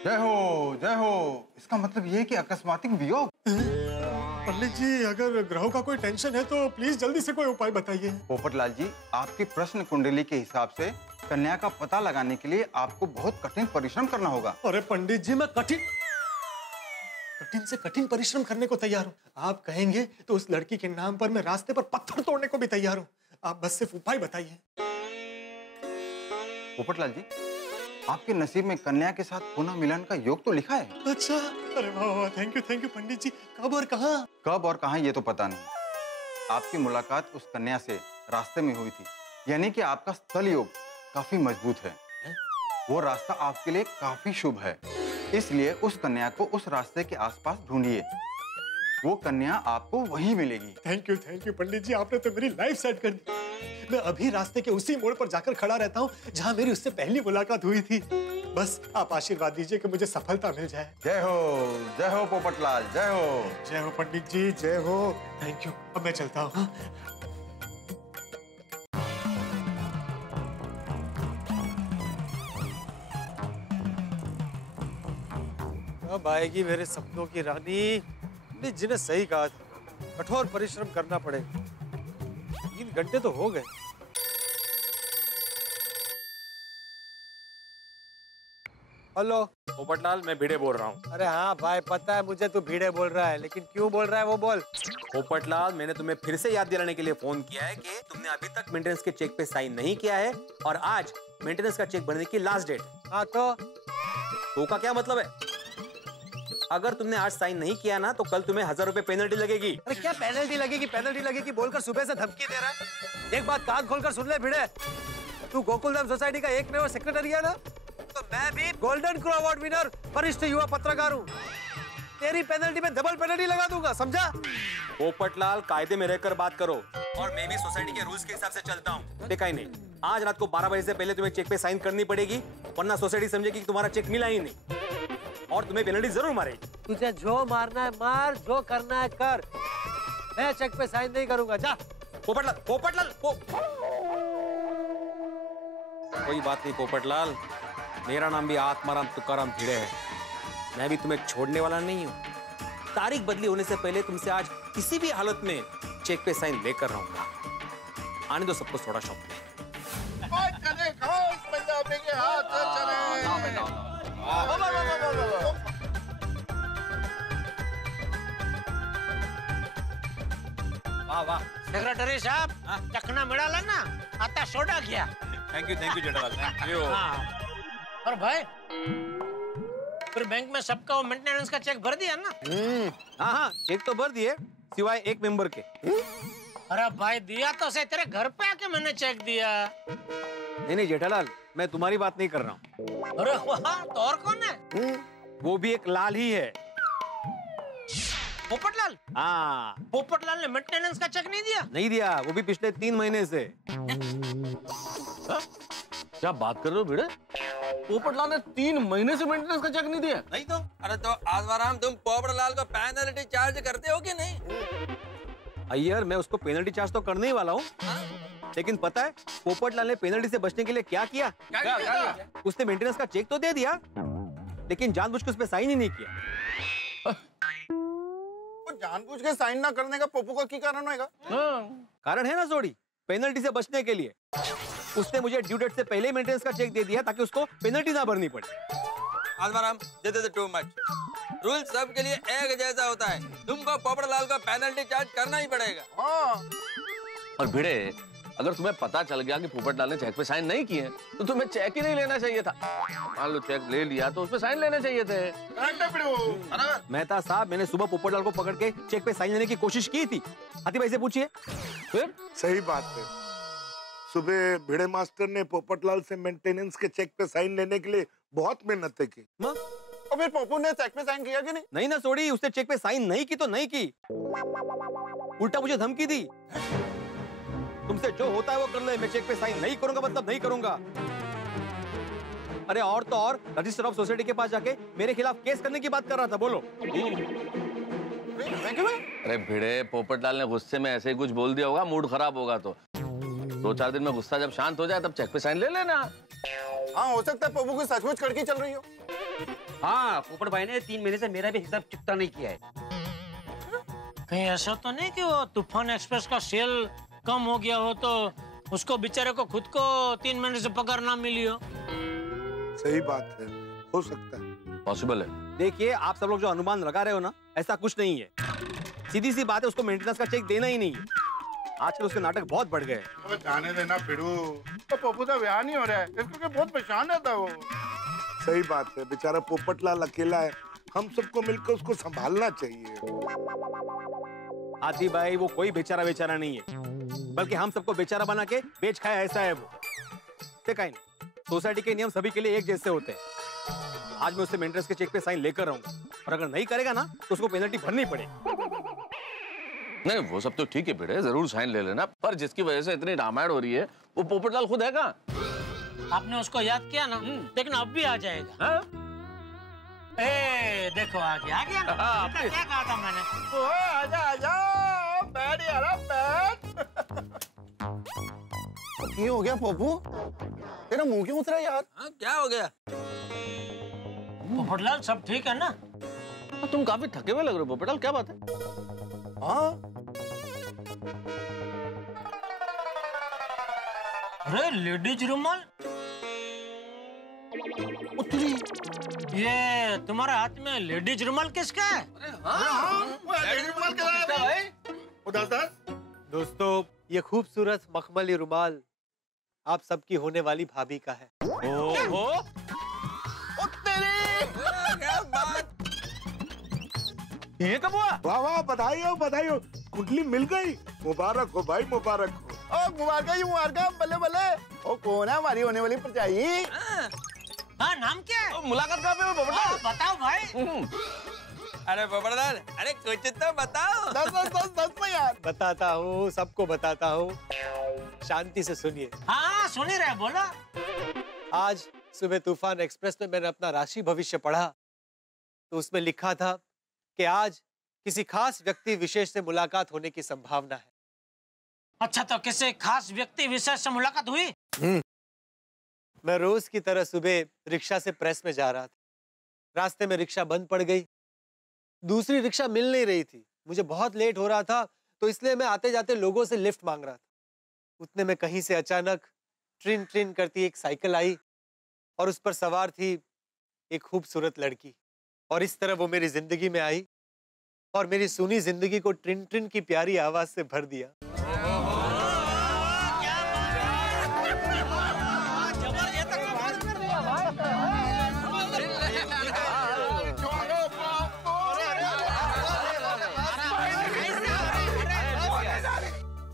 जय हो। इसका मतलब ये है कि अकस्मातिक वियोग। पंडित जी, अगर ग्रहों का कोई टेंशन है तो प्लीज जल्दी से कोई उपाय बताइए। पोपटलाल जी, आपकी प्रश्न कुंडली के हिसाब से कन्या का पता लगाने के लिए आपको बहुत कठिन परिश्रम करना होगा। अरे पंडित जी, मैं कठिन से कठिन परिश्रम करने को तैयार हूँ। आप कहेंगे तो उस लड़की के नाम पर मैं रास्ते पर पत्थर तोड़ने को भी तैयार हूँ। आप बस सिर्फ उपाय बताइए। पोपटलाल जी, आपके नसीब में कन्या के साथ पुनः मिलन का योग तो लिखा है। अच्छा, अरे वाह, थैंक यू पंडित जी। कब और कहाँ ये तो पता नहीं। आपकी मुलाकात उस कन्या से रास्ते में हुई थी, यानी कि आपका स्थल योग काफी मजबूत है। वो रास्ता आपके लिए काफी शुभ है, इसलिए उस कन्या को उस रास्ते के आसपास ढूंढिए। वो कन्या आपको वहीं मिलेगी। थैंक यू पंडित जी, आपने तो मेरी लाइफ सेट कर दी। मैं अभी रास्ते के उसी मोड़ पर जाकर खड़ा रहता हूँ जहाँ मेरी उससे पहली मुलाकात हुई थी। बस आप आशीर्वाद दीजिए कि मुझे सफलता मिल जाए। जय हो पोपटलाल, जय हो पंडित जी, जय हो। Thank you. अब मैं चलता हूँ। अब आएगी मेरे सपनों की रानी। पंडित जी ने सही कहा था, कठोर परिश्रम करना पड़ेगा। 3 घंटे तो हो गए। हेलो पोपटलाल, मैं भिड़े बोल रहा हूँ। अरे हाँ भाई, पता है मुझे तू भिड़े बोल रहा है, लेकिन क्यों बोल रहा है वो बोल। पोपटलाल, मैंने तुम्हें फिर से याद दिलाने के लिए फोन किया है कि तुमने अभी तक मेंटेनेंस के चेक पे साइन नहीं किया है, और आज मेंटेनेंस का चेक भरने की लास्ट डेट। हाँ तो का क्या मतलब है? अगर तुमने आज साइन नहीं किया ना, तो कल तुम्हें 1000 रुपए पेनल्टी लगेगी। अरे क्या पेनल्टी लगेगी बोलकर सुबह से धमकी दे रहा है। एक बात कान खोलकर सुन ले भिड़े, तू गोकुलधाम सोसाइटी का एकमेव सेक्रेटरी है ना, तो मैं भी गोल्डन क्रो अवार्ड विनर वरिष्ठ युवा पत्रकार हूँ। तेरी पेनल्टी में डबल पेनल्टी लगा दूंगा, समझा? पोपटलाल, कायदे में रहकर बात करो, और मैं भी सोसाइटी के रूल्स के हिसाब से चलता हूँ। देखा ही नहीं, आज रात को 12 बजे से पहले तुम्हें चेक पे साइन करनी पड़ेगी, वरना सोसाइटी समझेगी कि तुम्हारा चेक मिला ही नहीं, और तुम्हें पेनल्टी जरूर मारेगी। तुझे जो मारना है मार, जो करना है कर, मैं चेक पे साइन नहीं करूंगा। जा। पोपटलाल, कोई बात नहीं पोपटलाल, मेरा नाम भी आत्माराम तुकाराम भिड़े है। मैं भी तुम्हें छोड़ने वाला नहीं हूँ। तारीख बदली होने से पहले तुमसे आज किसी भी हालत में चेक पे साइन लेकर रहूंगा। आने दो सबको थोड़ा शौक में। वाह वाह, सेक्रेटरी साहब चखना मिळाला ना, आता सोडा घ्या. Thank you Jethalal, thank you. और भाई फिर बैंक में सबका वो मेंटेनेंस का चेक भर दिया ना? हाँ, चेक तो भर दिए, सिवाय एक मेंबर के. अरे भाई दिया तो सही, तेरे घर पे आके मैंने चेक दिया. नहीं जेठालाल, मैं तुम्हारी बात नहीं कर रहा हूँ. अरे वाह, तो और कौन है? वो भी एक लाल ही है. पोपटलाल? हाँ. पोपटलाल ने मेंटेनेंस का चेक नहीं दिया? नहीं दिया, वो भी पिछले 3 महीने से. क्या बात कर रहे हो भिड़े? पोपटलाल ने 3 महीने से मेंटेनेंस का चेक नहीं दिया? नहीं तो. अरे तो आत्माराम, तुम पोपटलाल को पेनल्टी चार्ज करते हो कि नहीं? अय्यर, मैं उसको पेनल्टी चार्ज तो करने ही वाला हूँ. लेकिन पता है पोपटलाल ने पेनल्टी से बचने के लिए क्या किया? उसने मेंटेनेंस का चेक तो दे दिया, लेकिन जानबूझ के उस पर साइन ही नहीं किया. जानबूझ के साइन ना करने का पप्पू का क्या कारण होगा? कारण है ना जोड़ी, पेनल्टी से बचने के लिए. उसने मुझे ड्यू डेट से पहले ही मेंटेनेंस का चेक दे दिया ताकि उसको पेनल्टी ना भरनी पड़े. Atmaram, this is too much. Rule सब के लिए एक जैसा होता है. तुमको पोपटलाल को पेनल्टी चार्ज करना ही पड़ेगा. और भिड़े, अगर तुम्हें पता चल गया कि पोपटलाल ने चेक पे साइन नहीं किए तो तुम्हें चेक ही नहीं लेना चाहिए था. मान लो चेक ले लिया तो उसपे साइन लेने चाहिए थे. मेहता साहब, मैंने सुबह पोपटलाल को पकड़ के चेक पे साइन लेने की कोशिश की थी. हाथी भाई से पूछिए. फिर सही बात है. सुबह भिड़े मास्टर ने पोपटलाल से मेंटेनेंस के चेक पे साइन लेने के लिए बहुत मेहनत की. और फिर पप्पू ने चेक पे साइन किया कि नहीं? नहीं ना सोड़ी, उसने चेक पे साइन नहीं की तो नहीं की, उल्टा मुझे धमकी दी. तुमसे जो होता है वो कर ले, मैं चेक पे साइन नहीं करूंगा मतलब नहीं करूंगा. अरे और तो और रजिस्टर ऑफ सोसाइटी के पास जाके मेरे खिलाफ केस करने की बात कर रहा था. बोलो. अरे भिड़े, पोपटलाल ने गुस्से में ऐसे ही कुछ बोल दिया होगा, मूड खराब होगा तो 2-4 दिन में गुस्सा जब शांत हो जाए तब चेक पे साइन ले लेना. हाँ, हो सकता है पप्पू की सचमुच कड़की चल रही हो. हाँ, पोपट भाई ने 3 महीने से मेरा भी हिसाब चुकता नहीं किया है. कहीं ऐसा तो नहीं कि वो तूफान एक्सप्रेस का सेल कम हो गया हो तो उसको बेचारे को खुद को 3 महीने से पगार ना मिली हो? सही बात है, हो सकता है. पॉसिबल है. देखिए, आप सब लोग जो अनुमान लगा रहे हो ना, ऐसा कुछ नहीं है. सीधी सी बात है, उसको मेंटेनेंस का चेक देना ही नहीं है. आजकल उसके नाटक बहुत बढ़ गए. जाने देना फिरू, तो पप्पू का ब्याह नहीं हो रहा है, इसको बहुत परेशान रहता है वो. सही बात है, बेचारा पोपटलाल अकेला है, हम सबको मिलकर उसको संभालना चाहिए. हाथी भाई, वो कोई बेचारा नहीं है, बल्कि हम सबको बेचारा बना के बेच खाया ऐसा है वो. देखा ही नहीं, सोसाइटी के नियम सभी के लिए एक जैसे होते हैं. आज मैं उससे मेंटेनेंस के चेक पे साइन लेकर रहूंगा, और अगर नहीं करेगा ना तो उसको पेनल्टी भरनी पड़ेगी. नहीं, वो सब तो ठीक है भिड़े, जरूर साइन ले लेना, पर जिसकी वजह से इतनी रामायण हो रही है वो पोपटलाल खुद है कहाँ? आपने उसको याद किया ना, लेकिन अब भी आ जाएगा. ए, देखो आ गया ना. क्या कहा था मैंने? आजा आजा, बैठ यार बैठ. ये हो गया पप्पू, तेरा मुंह क्यों उतरा यार? हाँ, क्या हो गया? पोपटलाल, सब ठीक है ना? तुम काफी थके हुए लग रहे हो पोपटलाल, क्या बात है? हाँ, अरे लेडीज रुमाल, ये तुम्हारे हाथ में लेडीज रुमाल किसका है? दोस्तों, ये खूबसूरत मखमली रुमाल आप सबकी होने वाली भाभी का है. ये कब हुआ? वाह वाह, बधाई हो बधाई हो, कुंडली मिल गई. मुबारक हो भाई, मुबारक हो. ओ मुबारक, बल्ले बल्ले. ओ कौन है हमारी होने वाली परछाई? हाँ, नाम क्या है? मुलाकात कहाँ पे हुई पोपटलाल? बताओ भाई. अरे पोपटलाल, अरे कुछ तो बताओ. दस में यार. बताता हूँ, सबको बताता हूँ, शांति से सुनिए. हाँ, सुन ही रहे, बोला. आज सुबह तूफान एक्सप्रेस में मैंने अपना राशि भविष्य पढ़ा, तो उसमें लिखा था कि आज किसी खास व्यक्ति विशेष से मुलाकात होने की संभावना है. अच्छा, तो किसी खास व्यक्ति विशेष से मुलाकात हुई? मैं रोज की तरह सुबह रिक्शा से प्रेस में जा रहा था. रास्ते में रिक्शा बंद पड़ गई, दूसरी रिक्शा मिल नहीं रही थी. मुझे बहुत लेट हो रहा था, तो इसलिए मैं आते जाते लोगों से लिफ्ट मांग रहा था. उतने में कहीं से अचानक ट्रिन ट्रिन करती एक साइकिल आई, और उस पर सवार थी एक खूबसूरत लड़की. और इस तरह वो मेरी जिंदगी में आई और मेरी सुनी जिंदगी को ट्रिन ट्रिन की प्यारी आवाज से भर दिया.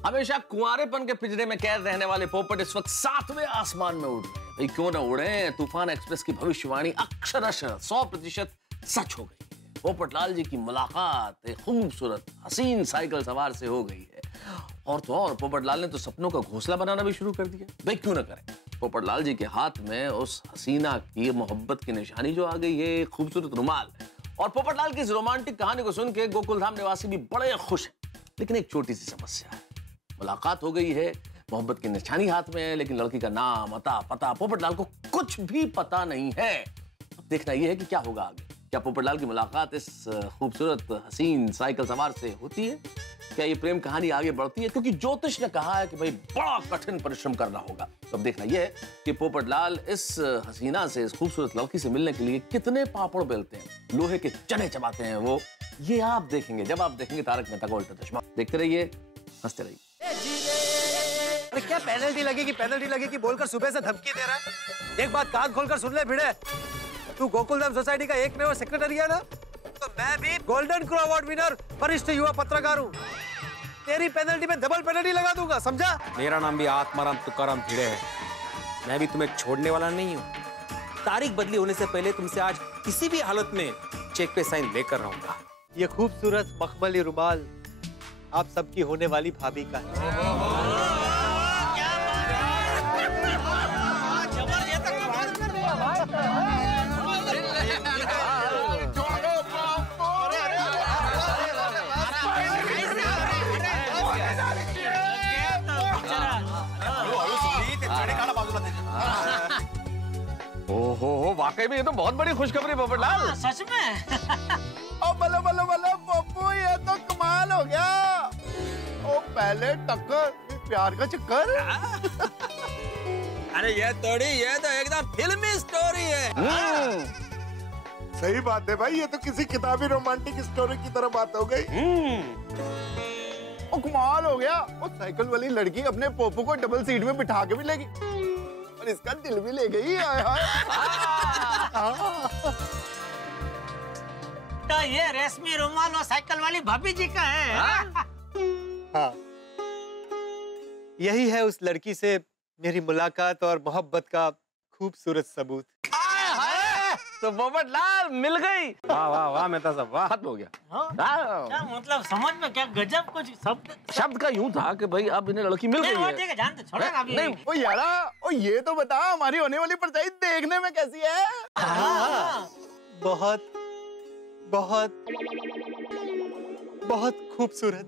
हमेशा कुंवारेपन के पिंजरे में कैद रहने वाले पोपट इस वक्त 7वें आसमान में उड़ रहे हैं। भाई क्यों ना उड़े, तूफान एक्सप्रेस की भविष्यवाणी अक्षरशः 100% सच हो गई है। पोपट लाल जी की मुलाकात एक खूबसूरत हसीन साइकिल सवार से हो गई है। और तो और पोपट लाल ने तो सपनों का घोंसला बनाना भी शुरू कर दिया। भाई क्यों ना करें, पोपट लाल जी के हाथ में उस हसीना की मोहब्बत की निशानी जो आ गई है, खूबसूरत रुमाल। और पोपट लाल की इस रोमांटिक कहानी को सुन के गोकुलधाम निवासी भी बड़े खुश हैं। लेकिन एक छोटी सी समस्या है, मुलाकात हो गई है, मोहब्बत की निशानी हाथ में है, लेकिन लड़की का नाम, अता, पता पोपट लाल को कुछ भी पता नहीं है। अब देखना यह है कि क्या होगा आगे। क्या पोपट लाल की मुलाकात इस खूबसूरत हसीन साइकिल सवार से होती है? क्या ये प्रेम कहानी आगे बढ़ती है? क्योंकि ज्योतिष ने कहा है कि भाई बड़ा कठिन परिश्रम करना होगा। तो अब देखना यह है कि पोपट लाल इस हसीना से, इस खूबसूरत लड़की से मिलने के लिए कितने पापड़ बेलते हैं, लोहे के चने चबाते हैं वो। ये आप देखेंगे जब आप देखेंगे तारक मेहता का उल्टा चश्मा। देखते रहिए, हंसते रहिए। अरे क्या पेनल्टी लगेगी बोलकर सुबह से धमकी दे रहा है। एक बात कान खोलकर सुन ले भिड़े, तू गोकुलधाम सोसाइटी का एकमेव सेक्रेटरी है ना, तो मैं भी गोल्डन क्रो अवार्ड विनर वरिष्ठ युवा पत्रकार हूँ। तेरी पेनल्टी में डबल पेनल्टी लगा दूंगा, समझा? मेरा नाम भी आत्माराम तुकाराम भिड़े है। मैं भी तुम्हें छोड़ने वाला नहीं हूँ। तारीख बदली होने से पहले तुमसे आज किसी भी हालत में चेक पे साइन लेकर रहूंगा। ये खूबसूरत मखमली रुमाल आप सबकी होने वाली भाभी का है। ओहो, वाकई में ये तो बहुत बड़ी खुशखबरी पोपट लाल। सच में? ओ बल्ले बल्ले बल्ले पप्पू, ये तो कमाल हो गया। ओ पहले टक्कर, प्यार का चक्कर। अरे ये तो एकदम फिल्मी स्टोरी है। सही बात है भाई, ये तो किसी किताबी रोमांटिक स्टोरी की तरह बात हो गई। ओ कमाल हो गया। वो साइकिल वाली लड़की अपने पोपू को डबल सीट में बिठा के भी लेगी और इसका दिल भी ले गई। तो ये रेशमी रुमाल और साइकिल वाली भाभी जी का है। हाँ, यही है उस लड़की से मेरी मुलाकात और मोहब्बत का खूबसूरत सबूत। तो पोपट लाल मिल गई। वाह वाह वाह मेहता साहब, वाह। खत्म हो गया। क्या मतलब समझ में क्या गजब कुछ शब्द का यूं था कि भाई अब इन्हें लड़की मिल गई है। ठीक है, जानते छोड़ो ना अभी। नहीं ओ यारा, ओ ये तो बता हमारी होने वाली परछाई देखने में कैसी है? बहुत बहुत बहुत खूबसूरत।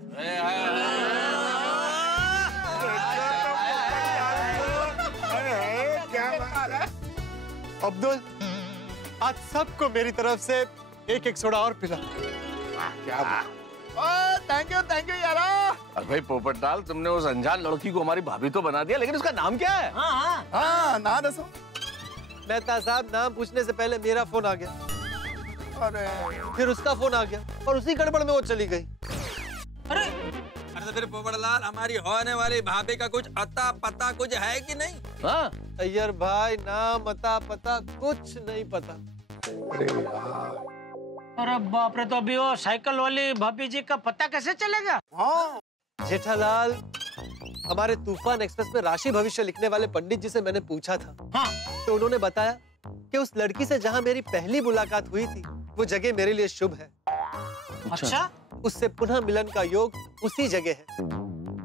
अब्दुल, आज सबको मेरी तरफ से एक एक सोडा और पिला। क्या बात। थैंक यू यारा। अरे भाई पोपट लाल, तुमने उस अनजान लड़की को हमारी भाभी तो बना दिया, लेकिन उसका नाम क्या है? हाँ ना दसो। मेहता साहब, नाम पूछने से पहले मेरा फोन आ गया, अरे फिर उसका फोन आ गया और उसी गड़बड़ में वो चली गई। अरे तो फिर पोपट लाल, हमारी होने वाली भाभी का कुछ अता पता कुछ है कि नहीं? हाँ अय्यर भाई, नाम अता पता कुछ नहीं पता। अरे बाप रे, तो अभी वो साइकिल वाली भाभी जी का पता कैसे चलेगा? हाँ जेठालाल, हमारे तूफान एक्सप्रेस में राशि भविष्य लिखने वाले पंडित जी से मैंने पूछा था। हाँ। तो उन्होंने बताया कि उस लड़की से जहाँ मेरी पहली मुलाकात हुई थी, वो जगह मेरे लिए शुभ है। अच्छा? उससे पुनः मिलन का योग उसी जगह है।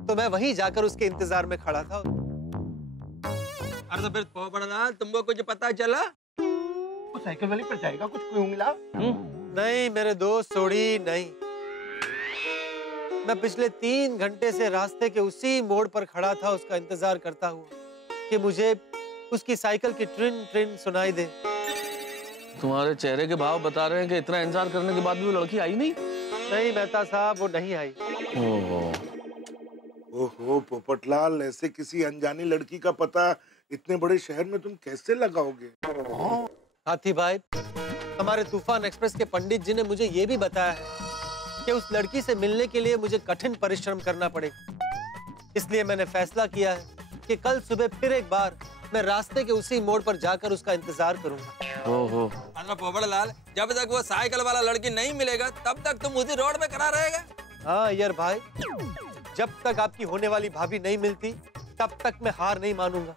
तो मैं वहीं जाकर उसके इंतजार में खड़ा था। अरे तो फिर पोपट लाल, तुमको कुछ पता चला? वो साइकिल वाली परछाई का कुछ क्यों मिला? नहीं मेरे दोस्त, सोड़ी नहीं। मैं पिछले 3 घंटे से रास्ते के उसी मोड़ पर खड़ा था, उसका इंतजार करता हुआ कि मुझे उसकी साइकिल की ट्रिन ट्रिन सुनाई दे। तुम्हारे चेहरे के भाव बता रहे हैं कि इतना इंतजार करने के बाद भी वो लड़की आई नहीं। नहीं मेहता साहब, वो नहीं आई। ओहो पोपटलाल, ऐसे किसी अनजानी लड़की का पता इतने बड़े शहर में तुम कैसे लगाओगे? हाथी भाई, हमारे तूफान एक्सप्रेस के पंडित जी ने मुझे ये भी बताया है कि उस लड़की से मिलने के लिए मुझे कठिन परिश्रम करना पड़ेगा। इसलिए मैंने फैसला किया है कि कल सुबह फिर एक बार मैं रास्ते के उसी मोड़ पर जाकर उसका इंतजार करूंगा। ओहो। अरे पोपट लाल, जब तक वो साइकिल वाला लड़की नहीं मिलेगा तब तक तुम उसी रोड पे खड़ा रहेगा? हाँ यार भाई, जब तक आपकी होने वाली भाभी नहीं मिलती तब तक मैं हार नहीं मानूंगा।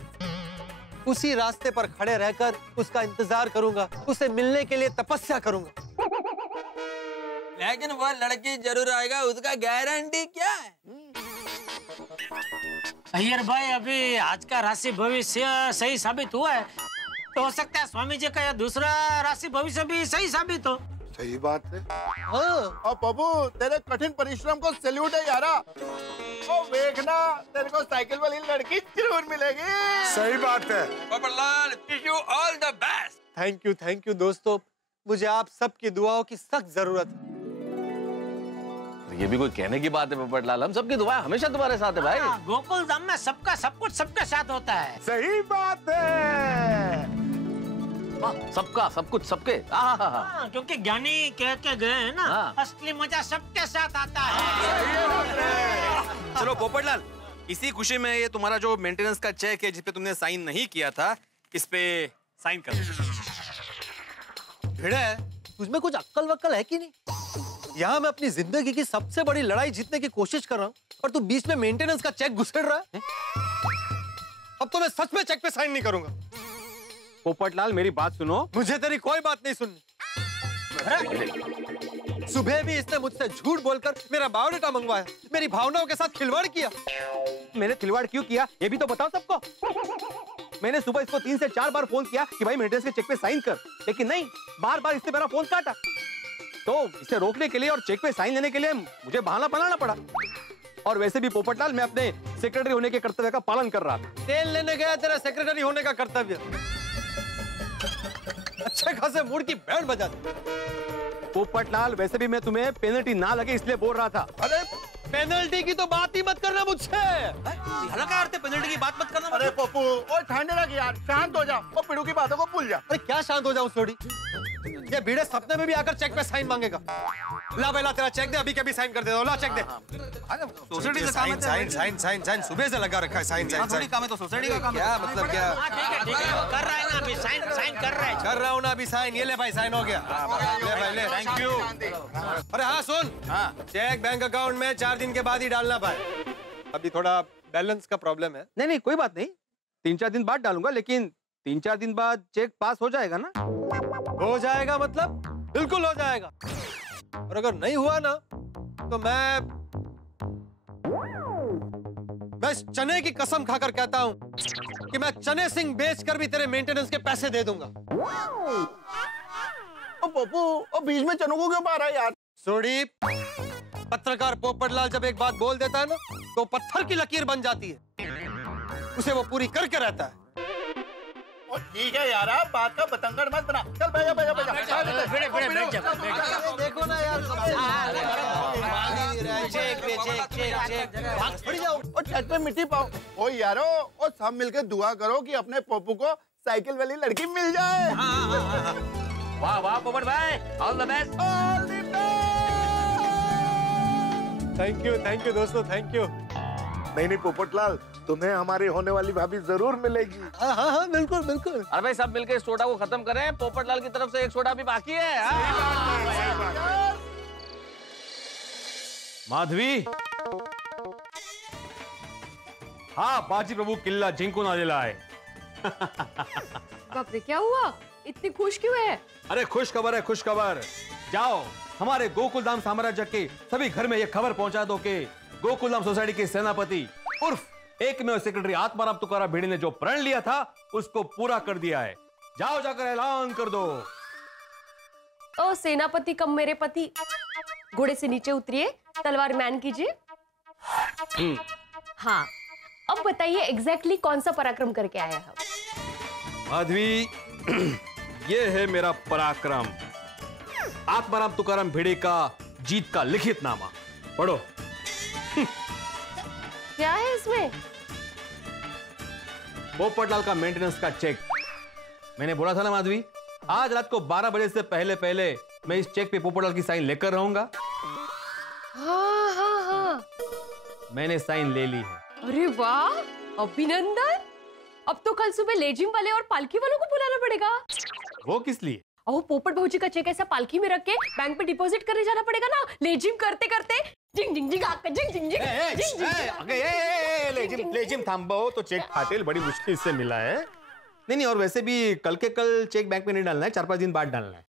उसी रास्ते पर खड़े रहकर उसका इंतजार करूंगा, उसे मिलने के लिए तपस्या करूंगा। लेकिन वो लड़की जरूर आएगा, उसका गारंटी क्या है? अय्यर भाई, अभी आज का राशि भविष्य सही साबित हुआ है, तो हो सकता है स्वामी जी का यह दूसरा राशि भविष्य भी सही साबित हो। सही बात है। और पप्पू, तेरे कठिन परिश्रम को सैल्यूट है यारा। ओ देखना, तेरे को साइकिल वाली लड़की जरूर मिलेगी। सही बात है। Popatlal, wish you all the best. Thank you दोस्तों, मुझे आप सबकी दुआओं की सख्त जरूरत है। ये भी कोई कहने की बात है पोपटलाल, हम सबकी दुआ हमेशा तुम्हारे साथ है भाई। गोकुल धाम में सबका सब कुछ सबके साथ होता है। सही बात है। सबका सब कुछ सबके। क्योंकि ज्ञानी कह के गए हैं ना, असली मजा सबके साथ आता है। चलो पोपटलाल, इसी खुशी में ये तुम्हारा जो मेंटेनेंस का चेक है जिस पे तुमने साइन नहीं किया था, इस पे साइन कर। भिड़े, तुझमें कुछ अक्ल वक्ल है कि नहीं? यहाँ मैं अपनी जिंदगी की सबसे बड़ी लड़ाई जीतने की कोशिश कर रहा हूँ और तू बीच में मेंटेनेंस का चेक घुसेड़ रहा है। अब तो मैं सच में चेक पे साइन नहीं करूंगा। पोपटलाल, मेरी बात सुनो। मुझे तेरी कोई बात नहीं सुननी। सुबह भी इसने मुझसे झूठ बोलकर मेरा बायोडाटा मंगवाया, मेरी भावनाओं के साथ खिलवाड़ किया। मैंने खिलवाड़ क्यों किया ये भी तो बताओ सबको। मैंने सुबह इसको 3 से 4 बार फोन किया कि भाई मेंटेनेंस के चेक पे साइन कर, लेकिन नहीं, बार बार इसने मेरा फोन काटा। तो इसे रोकने के लिए और चेक पे साइन लेने के लिए मुझे बहाना बनाना पड़ा। और वैसे भी पोपटलाल, मैं अपने सेक्रेटरी होने के कर्तव्य का पालन कर रहा था। तेल लेने गया तेरा सेक्रेटरी होने का कर्तव्य। अच्छे खासे मूड की बैंड बजा दी। पोपटलाल, वैसे भी मैं तुम्हें पेनल्टी ना लगे इसलिए बोल रहा था। अरे पेनल्टी की तो बात ही मत करना मुझसे। हल्का करते, पेनल्टी की बात मत करना। अरे पप्पू, ओ ठंडे लग यार, शांत हो जा और पिड़ू की बातों को भूल जा। अरे क्या शांत हो जाऊं सोडी? ये भीड़े सपने में भी आकर चेक पे साइन मांगेगा। ला बेला, तेरा चेक दे, अभी कभी साइन कर दे दो। ला चेक दे। सोसाइटी का काम है। साइन सुबह से लगा रखा है। साइन काम है तो सोसाइटी का काम है। क्या मतलब क्या? ठीक है, कर रहा है ना अभी, साइन कर रहा है। कर रहा हूँ ना अभी साइन। ये ले भाई, साइन हो गया। ले भाई ले। Thank you. अरे हाँ सुन, चेक बैंक अकाउंट में 4 दिन के बाद ही डालना भाई। अभी थोड़ा बैलेंस का प्रॉब्लम है। नहीं, कोई बात नहीं, 3-4 दिन बाद डालूंगा, लेकिन 3-4 दिन बाद चेक पास हो जाएगा ना? हो जाएगा मतलब? बिल्कुल हो जाएगा। और अगर नहीं हुआ ना तो मैं इस चने की कसम खाकर कहता हूं कि मैं चने सिंह बेचकर भी तेरे मेंटेनेंस के पैसे दे दूंगा। ओ पप्पू, ओ बीच में चनों को क्यों मारा यार? सोडी, पत्रकार पोपटलाल जब एक बात बोल देता है ना तो पत्थर की लकीर बन जाती है, उसे वो पूरी करके रहता है। ठीक है यार, आप बात का बतंगड़ मत बना। चल बैठ जा। देखो ना यार, छत पे मिट्टी पाओ। ओ यारो, ओ सब मिलकर दुआ करो कि अपने पप्पू को साइकिल वाली लड़की मिल जाए। वाह वाह पोपट भाई, all the best. Thank you दोस्तों, थैंक यू। नहीं पोपटलाल, तुम्हें हमारी होने वाली भाभी जरूर मिलेगी। हाँ बिल्कुल। अरे भाई, सब मिलकर इस सोडा को खत्म करें। पोपटलाल की तरफ से एक सोडा भी बाकी है। माधवी, हाँ, बाजी प्रभु किल्ला जिंकून आलेला आहे। बाप रे, क्या हुआ? इतनी खुश क्यों है? अरे खुश खबर है, खुश खबर। जाओ, हमारे गोकुलधाम साम्राज्य के सभी घर में यह खबर पहुंचा दो कि गोकुलधाम सोसाइटी के सेनापति उर्फ एकमेव सेक्रेटरी आत्माराम तुकाराम भिड़े ने जो प्रण लिया था उसको पूरा कर दिया है। जाओ, जाकर ऐलान कर दो। ओ सेनापति कम मेरे पति, घोड़े से नीचे उतरिए, तलवार मैन कीजिए। हाँ, अब बताइए एग्जैक्टली कौन सा पराक्रम करके आया है? माधवी, ये है मेरा पराक्रम, आत्माराम तुकाराम भिड़े का जीत का लिखित नामा। पढ़ो। क्या है इसमें? पोपटलाल का मेंटेनेंस का चेक। मैंने बोला था ना माधवी, आज रात को 12 बजे से पहले मैं इस चेक पे पोपटलाल की साइन लेकर रहूंगा। हाँ। मैंने साइन ले ली है। अरे वाह, अभिनंदन। अब तो कल सुबह लेजिम वाले और पालकी वालों को बुलाना पड़ेगा। वो किस लिए? पोपट भाऊजी का चेक ऐसा पालकी में रख के बैंक पे डिपॉजिट करने जाना पड़ेगा ना, लेजिम करते करते। जिंग जिंग जिंग आका जिंग जिंग जिंग जिंग जिंग लेजिम थांबो तो चेक फाटेल, बड़ी मुश्किल से मिला है। नहीं, और वैसे भी कल के कल चेक बैंक में नहीं डालना है, 4-5 दिन बाद डालना है।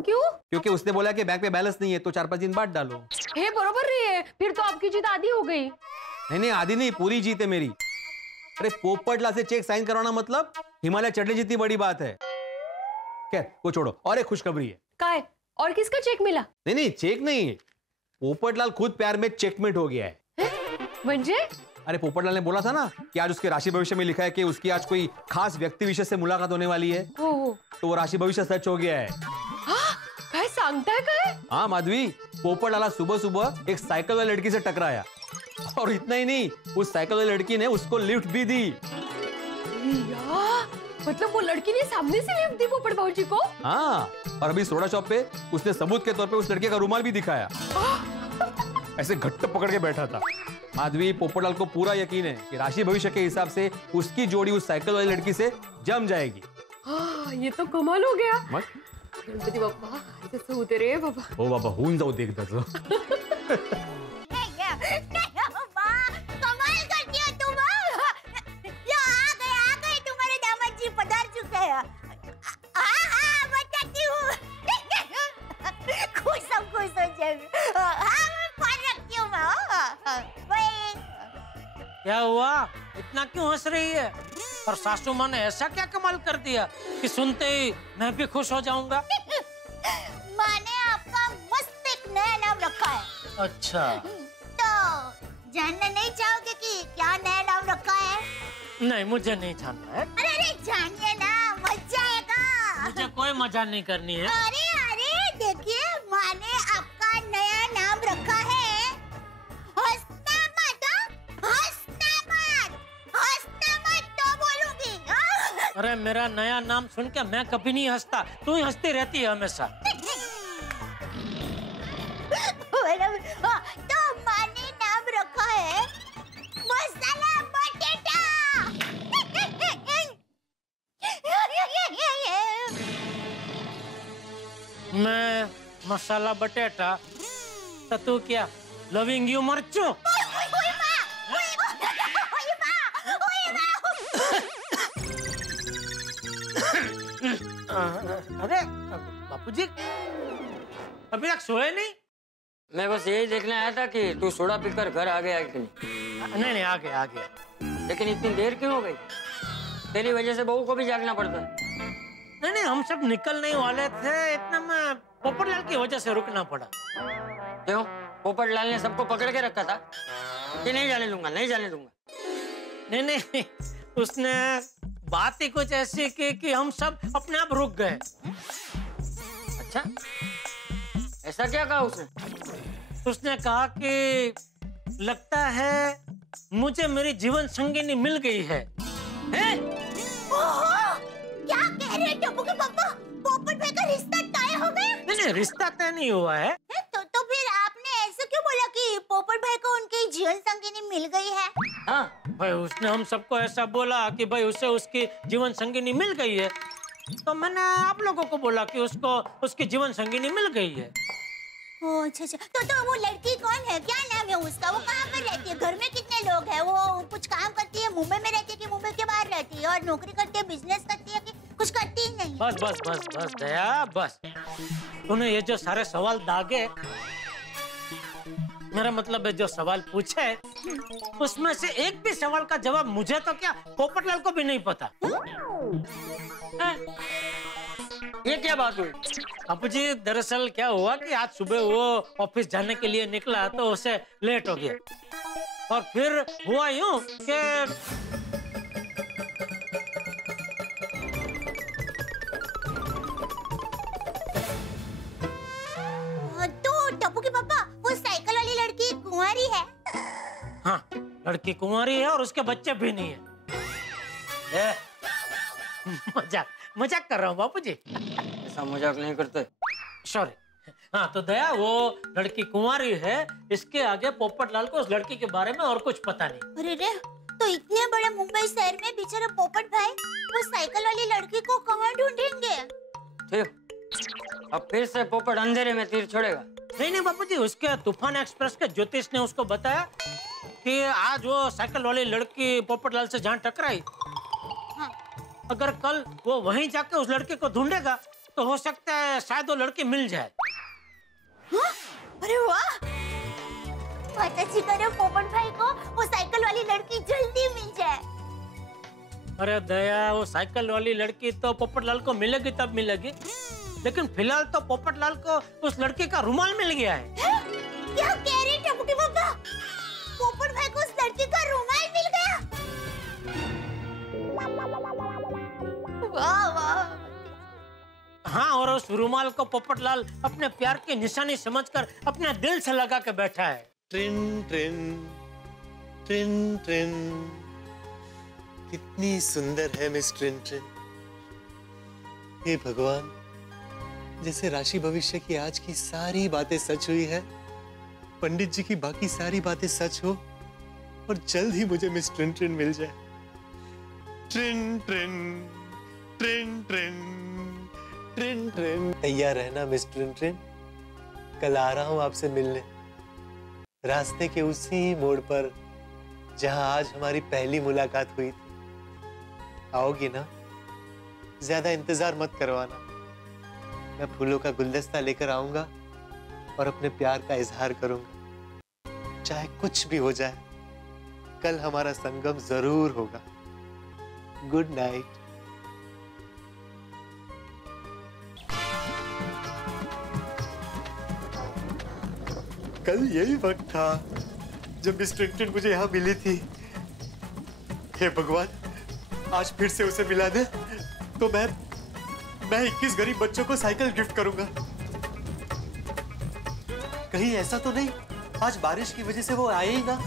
क्यों? क्योंकि उसने बोला कि बैंक में बैलेंस नहीं है, तो 4-5 दिन बाद डालो। हे बरोबर रही है, फिर तो आपकी जीत आधी हो गई। नहीं, आधी नहीं, पूरी जीत है मेरी। अरे पोपटलाल से चेक साइन करवाना मतलब हिमालय चढ़ने जितनी बड़ी बात है। खैर वो छोड़ो, और एक खुशखबरी है। काय? और किसका चेक मिला? नहीं, चेक नहीं, पोपटलाल खुद प्यार में चेकमेट हो गया है। म्हणजे? अरे पोपटलाल ने बोला था ना कि आज उसके राशि भविष्य में लिखा है कि उसकी आज कोई खास व्यक्ति विशेष से मुलाकात होने वाली है। तो वो राशि भविष्य सच हो गया है। काय सांगताय काय? हाँ माधवी, पोपटलाल सुबह सुबह एक साइकिल वाली लड़की से टकराया, और इतना ही नहीं, उस साइकिल वाली लड़की ने उसको लिफ्ट भी दी। मतलब वो लड़की ने सामने से लिफ्ट दी पोपट भाऊजी को? हाँ, और अभी सोडा शॉप पे उसने सबूत के तौर पे उस लड़के का रुमाल भी दिखाया। ऐसे घट्ट पकड़ के बैठा था। माधवी, पोपटलाल को पूरा यकीन है कि राशि भविष्य के हिसाब से उसकी जोड़ी उस साइकिल वाली लड़की से जम जाएगी। ये तो कमाल हो गया। गणपती बाप्पा, ऐसे होते रे बाबा। हो बाबा, होऊन जाऊ दे एकदा। कमाल करती हो तुम। आ गए तुम्हारे दामाद जी पधार चुके हैं। हाँ, बताती हूँ। खुश हो जाएगी। हाँ, मैं पान रखती हूँ। क्या हुआ, इतना क्यों हंस रही है? और सासू माँ ने ऐसा क्या कमाल कर दिया कि सुनते ही मैं भी खुश हो जाऊंगा? माँ ने आपका मस्त एक नया नाम रखा है। अच्छा, तो जानना नहीं चाहोगे कि क्या नया नाम रखा है? नहीं, मुझे नहीं जानना है। अरे जानिए ना, मजा आएगा। मुझे कोई मजा नहीं करनी है। अरे देखिए, माँ ने आपका नया नाम रखा है हंसना मत तो बोलूंगी। अरे मेरा नया नाम सुन के मैं कभी नहीं हंसता, तू ही हंसती रहती है हमेशा। तो माँ ने नाम रखा है मसाला बटेटा। मैं मसाला बटेटा, तो तू क्या लविंग यू मर्चू? अरे बापूजी, अभी तक सोए नहीं? मैं बस यही देखने आया था कि तू सोडा पीकर घर आ गया कि नहीं। नहीं, आ गया। लेकिन इतनी देर क्यों हो गई? तेरी वजह से बहू को भी जागना पड़ता है। नहीं, हम सब निकलने वाले थे, इतना में पोपटलाल की वजह से रुकना पड़ा। क्यों? पोपटलाल ने सबको पकड़ के रखा था कि नहीं जाने दूंगा, नहीं जाने दूंगा। नहीं, उसने बात ही कुछ ऐसी की कि हम सब अपने आप रुक गए। अच्छा, ऐसा क्या कहा उसने? उसने कहा कि लगता है मुझे मेरी जीवन संगिनी मिल गई है। क्या कह रहे हैं टप्पू के पापा? पोपट भाई का रिश्ता तय हो गया? नहीं, रिश्ता तय नहीं हुआ है। तो फिर आपने ऐसा क्यों बोला कि पोपट भाई को उनकी जीवन संगिनी मिल गई है? हाँ भाई, उसने हम सबको ऐसा बोला कि भाई उसे उसकी जीवन संगिनी मिल गई है, तो मैंने आप लोगों को बोला कि उसको उसकी जीवन संगिनी मिल गई है। अच्छा, तो वो लड़की कौन है? क्या नाम है उसका? वो कहाँ पर रहती है? घर में कितने लोग हैं? वो कुछ काम करती है, मुंबई में रहती है कि मुंबई के बाहर रहती है? और नौकरी करती है, बिजनेस करती है कि कुछ करती ही नहीं? बस दया, बस तूने ये जो सारे सवाल दागे, मेरा मतलब है जो सवाल पूछे, उसमें से एक भी सवाल का जवाब मुझे तो क्या, पोपटलाल को भी नहीं पता। ये क्या बात हुई? बापू जी, दरअसल क्या हुआ कि आज सुबह वो ऑफिस जाने के लिए निकला तो उसे लेट हो गया, और फिर हुआ यूं कि तो टप्पू के पापा, वो साइकिल वाली लड़की कुंवारी है? हाँ, लड़की कुंवारी है और उसके बच्चे भी नहीं है। मजाक कर रहा हूँ बापू जी। ऐसा मजाक नहीं करते। सॉरी। हाँ, तो दया, वो लड़की कुंवारी है, इसके आगे पोपटलाल को उस लड़की के बारे में और कुछ पता नहीं। अरे रे, तो इतने बड़े मुंबई शहर में बेचारा पोपट भाई वो साइकिल वाली लड़की को कहाँ ढूंढेंगे? ठीक, अब फिर से पोपट अंधेरे में तीर छोड़ेगा। नहीं बापू जी, उसके तूफान एक्सप्रेस के ज्योतिष ने उसको बताया कि आज वो साइकिल वाली लड़की पोपटलाल से जहाँ टकराई, अगर कल वो वहीं जाके उस लड़के को ढूंढेगा तो हो सकता है शायद वो लड़की मिल जाए। हाँ? अरे वाह, बहुत अच्छी करो पोपट भाई को वो साइकिल वाली लड़की जल्दी मिल जाए। अरे दया, वो साइकिल वाली लड़की तो पोपटलाल को मिलेगी तब मिलेगी, लेकिन फिलहाल तो पोपटलाल को उस लड़के का रुमाल मिल गया है। क्या कह रहे टपुटी पापा? पोपट भाई को उस लड़के का रुमाल मिल गया? वाह वाह। हाँ, और उस रुमाल को पोपटलाल अपने प्यार की निशानी समझकर अपने दिल से लगा के बैठा है। ट्रिन ट्रिन ट्रिन ट्रिन, कितनी सुंदर है मिस ट्रिन ट्रिन। हे भगवान, जैसे राशि भविष्य की आज की सारी बातें सच हुई है, पंडित जी की बाकी सारी बातें सच हो और जल्द ही मुझे मिस ट्रिन ट्रिन मिल जाए। ट्रिन ट्रिन ट्रिन ट्रिन ट्रिन ट्रिन। तैयार रहना मिस ट्रिन ट्रिन, कल आ रहा हूं आपसे मिलने, रास्ते के उसी मोड़ पर जहां आज हमारी पहली मुलाकात हुई थी। आओगी ना? ज्यादा इंतजार मत करवाना, मैं फूलों का गुलदस्ता लेकर आऊंगा और अपने प्यार का इजहार करूंगा। चाहे कुछ भी हो जाए, कल हमारा संगम जरूर होगा। Good night. कल यही वक्त था जब मिस ट्रिन ट्रिन मुझे यहाँ मिली थी। हे भगवान, आज फिर से उसे मिला दे तो मैं 21 गरीब बच्चों को साइकिल गिफ्ट करूंगा। कहीं ऐसा तो नहीं आज बारिश की वजह से वो आए ही ना?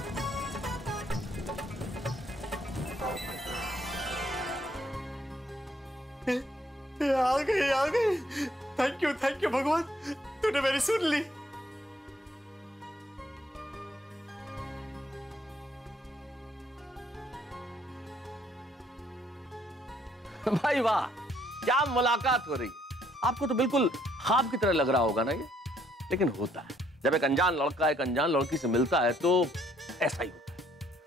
आ गई। थैंक यू भगवान, तूने मेरी सुन ली। भाई वाह, क्या मुलाकात हो रही है। आपको तो बिल्कुल ख्वाब की तरह लग रहा होगा ना ये, लेकिन होता है जब एक अनजान लड़का एक अनजान लड़की से मिलता है तो ऐसा ही होता है।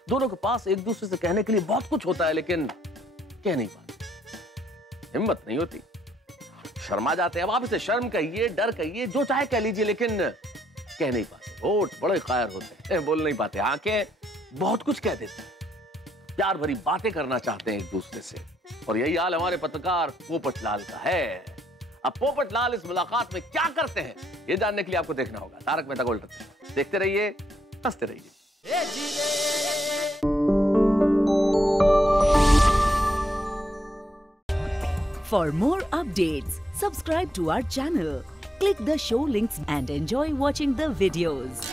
दोनों के पास एक दूसरे से कहने के लिए बहुत कुछ होता है, लेकिन कह नहीं पाते, हिम्मत नहीं होती, शर्मा जाते हैं। अब आप इसे शर्म कहिए, डर कहिए, जो चाहे कह लीजिए, लेकिन कह नहीं पाते। होठ बड़े कायर होते हैं, बोल नहीं पाते। आंखें बहुत कुछ कह देती हैं, प्यार भरी बातें करना चाहते हैं एक दूसरे से। और यही हाल हमारे पत्रकार पोपटलाल का है। अब पोपटलाल इस मुलाकात में क्या करते हैं, ये जानने के लिए आपको देखना होगा तारक मेहता का उल्टा चश्मा। देखते रहिए, हंसते रहिए। For more updates, subscribe to our channel, click the show links and enjoy watching the videos.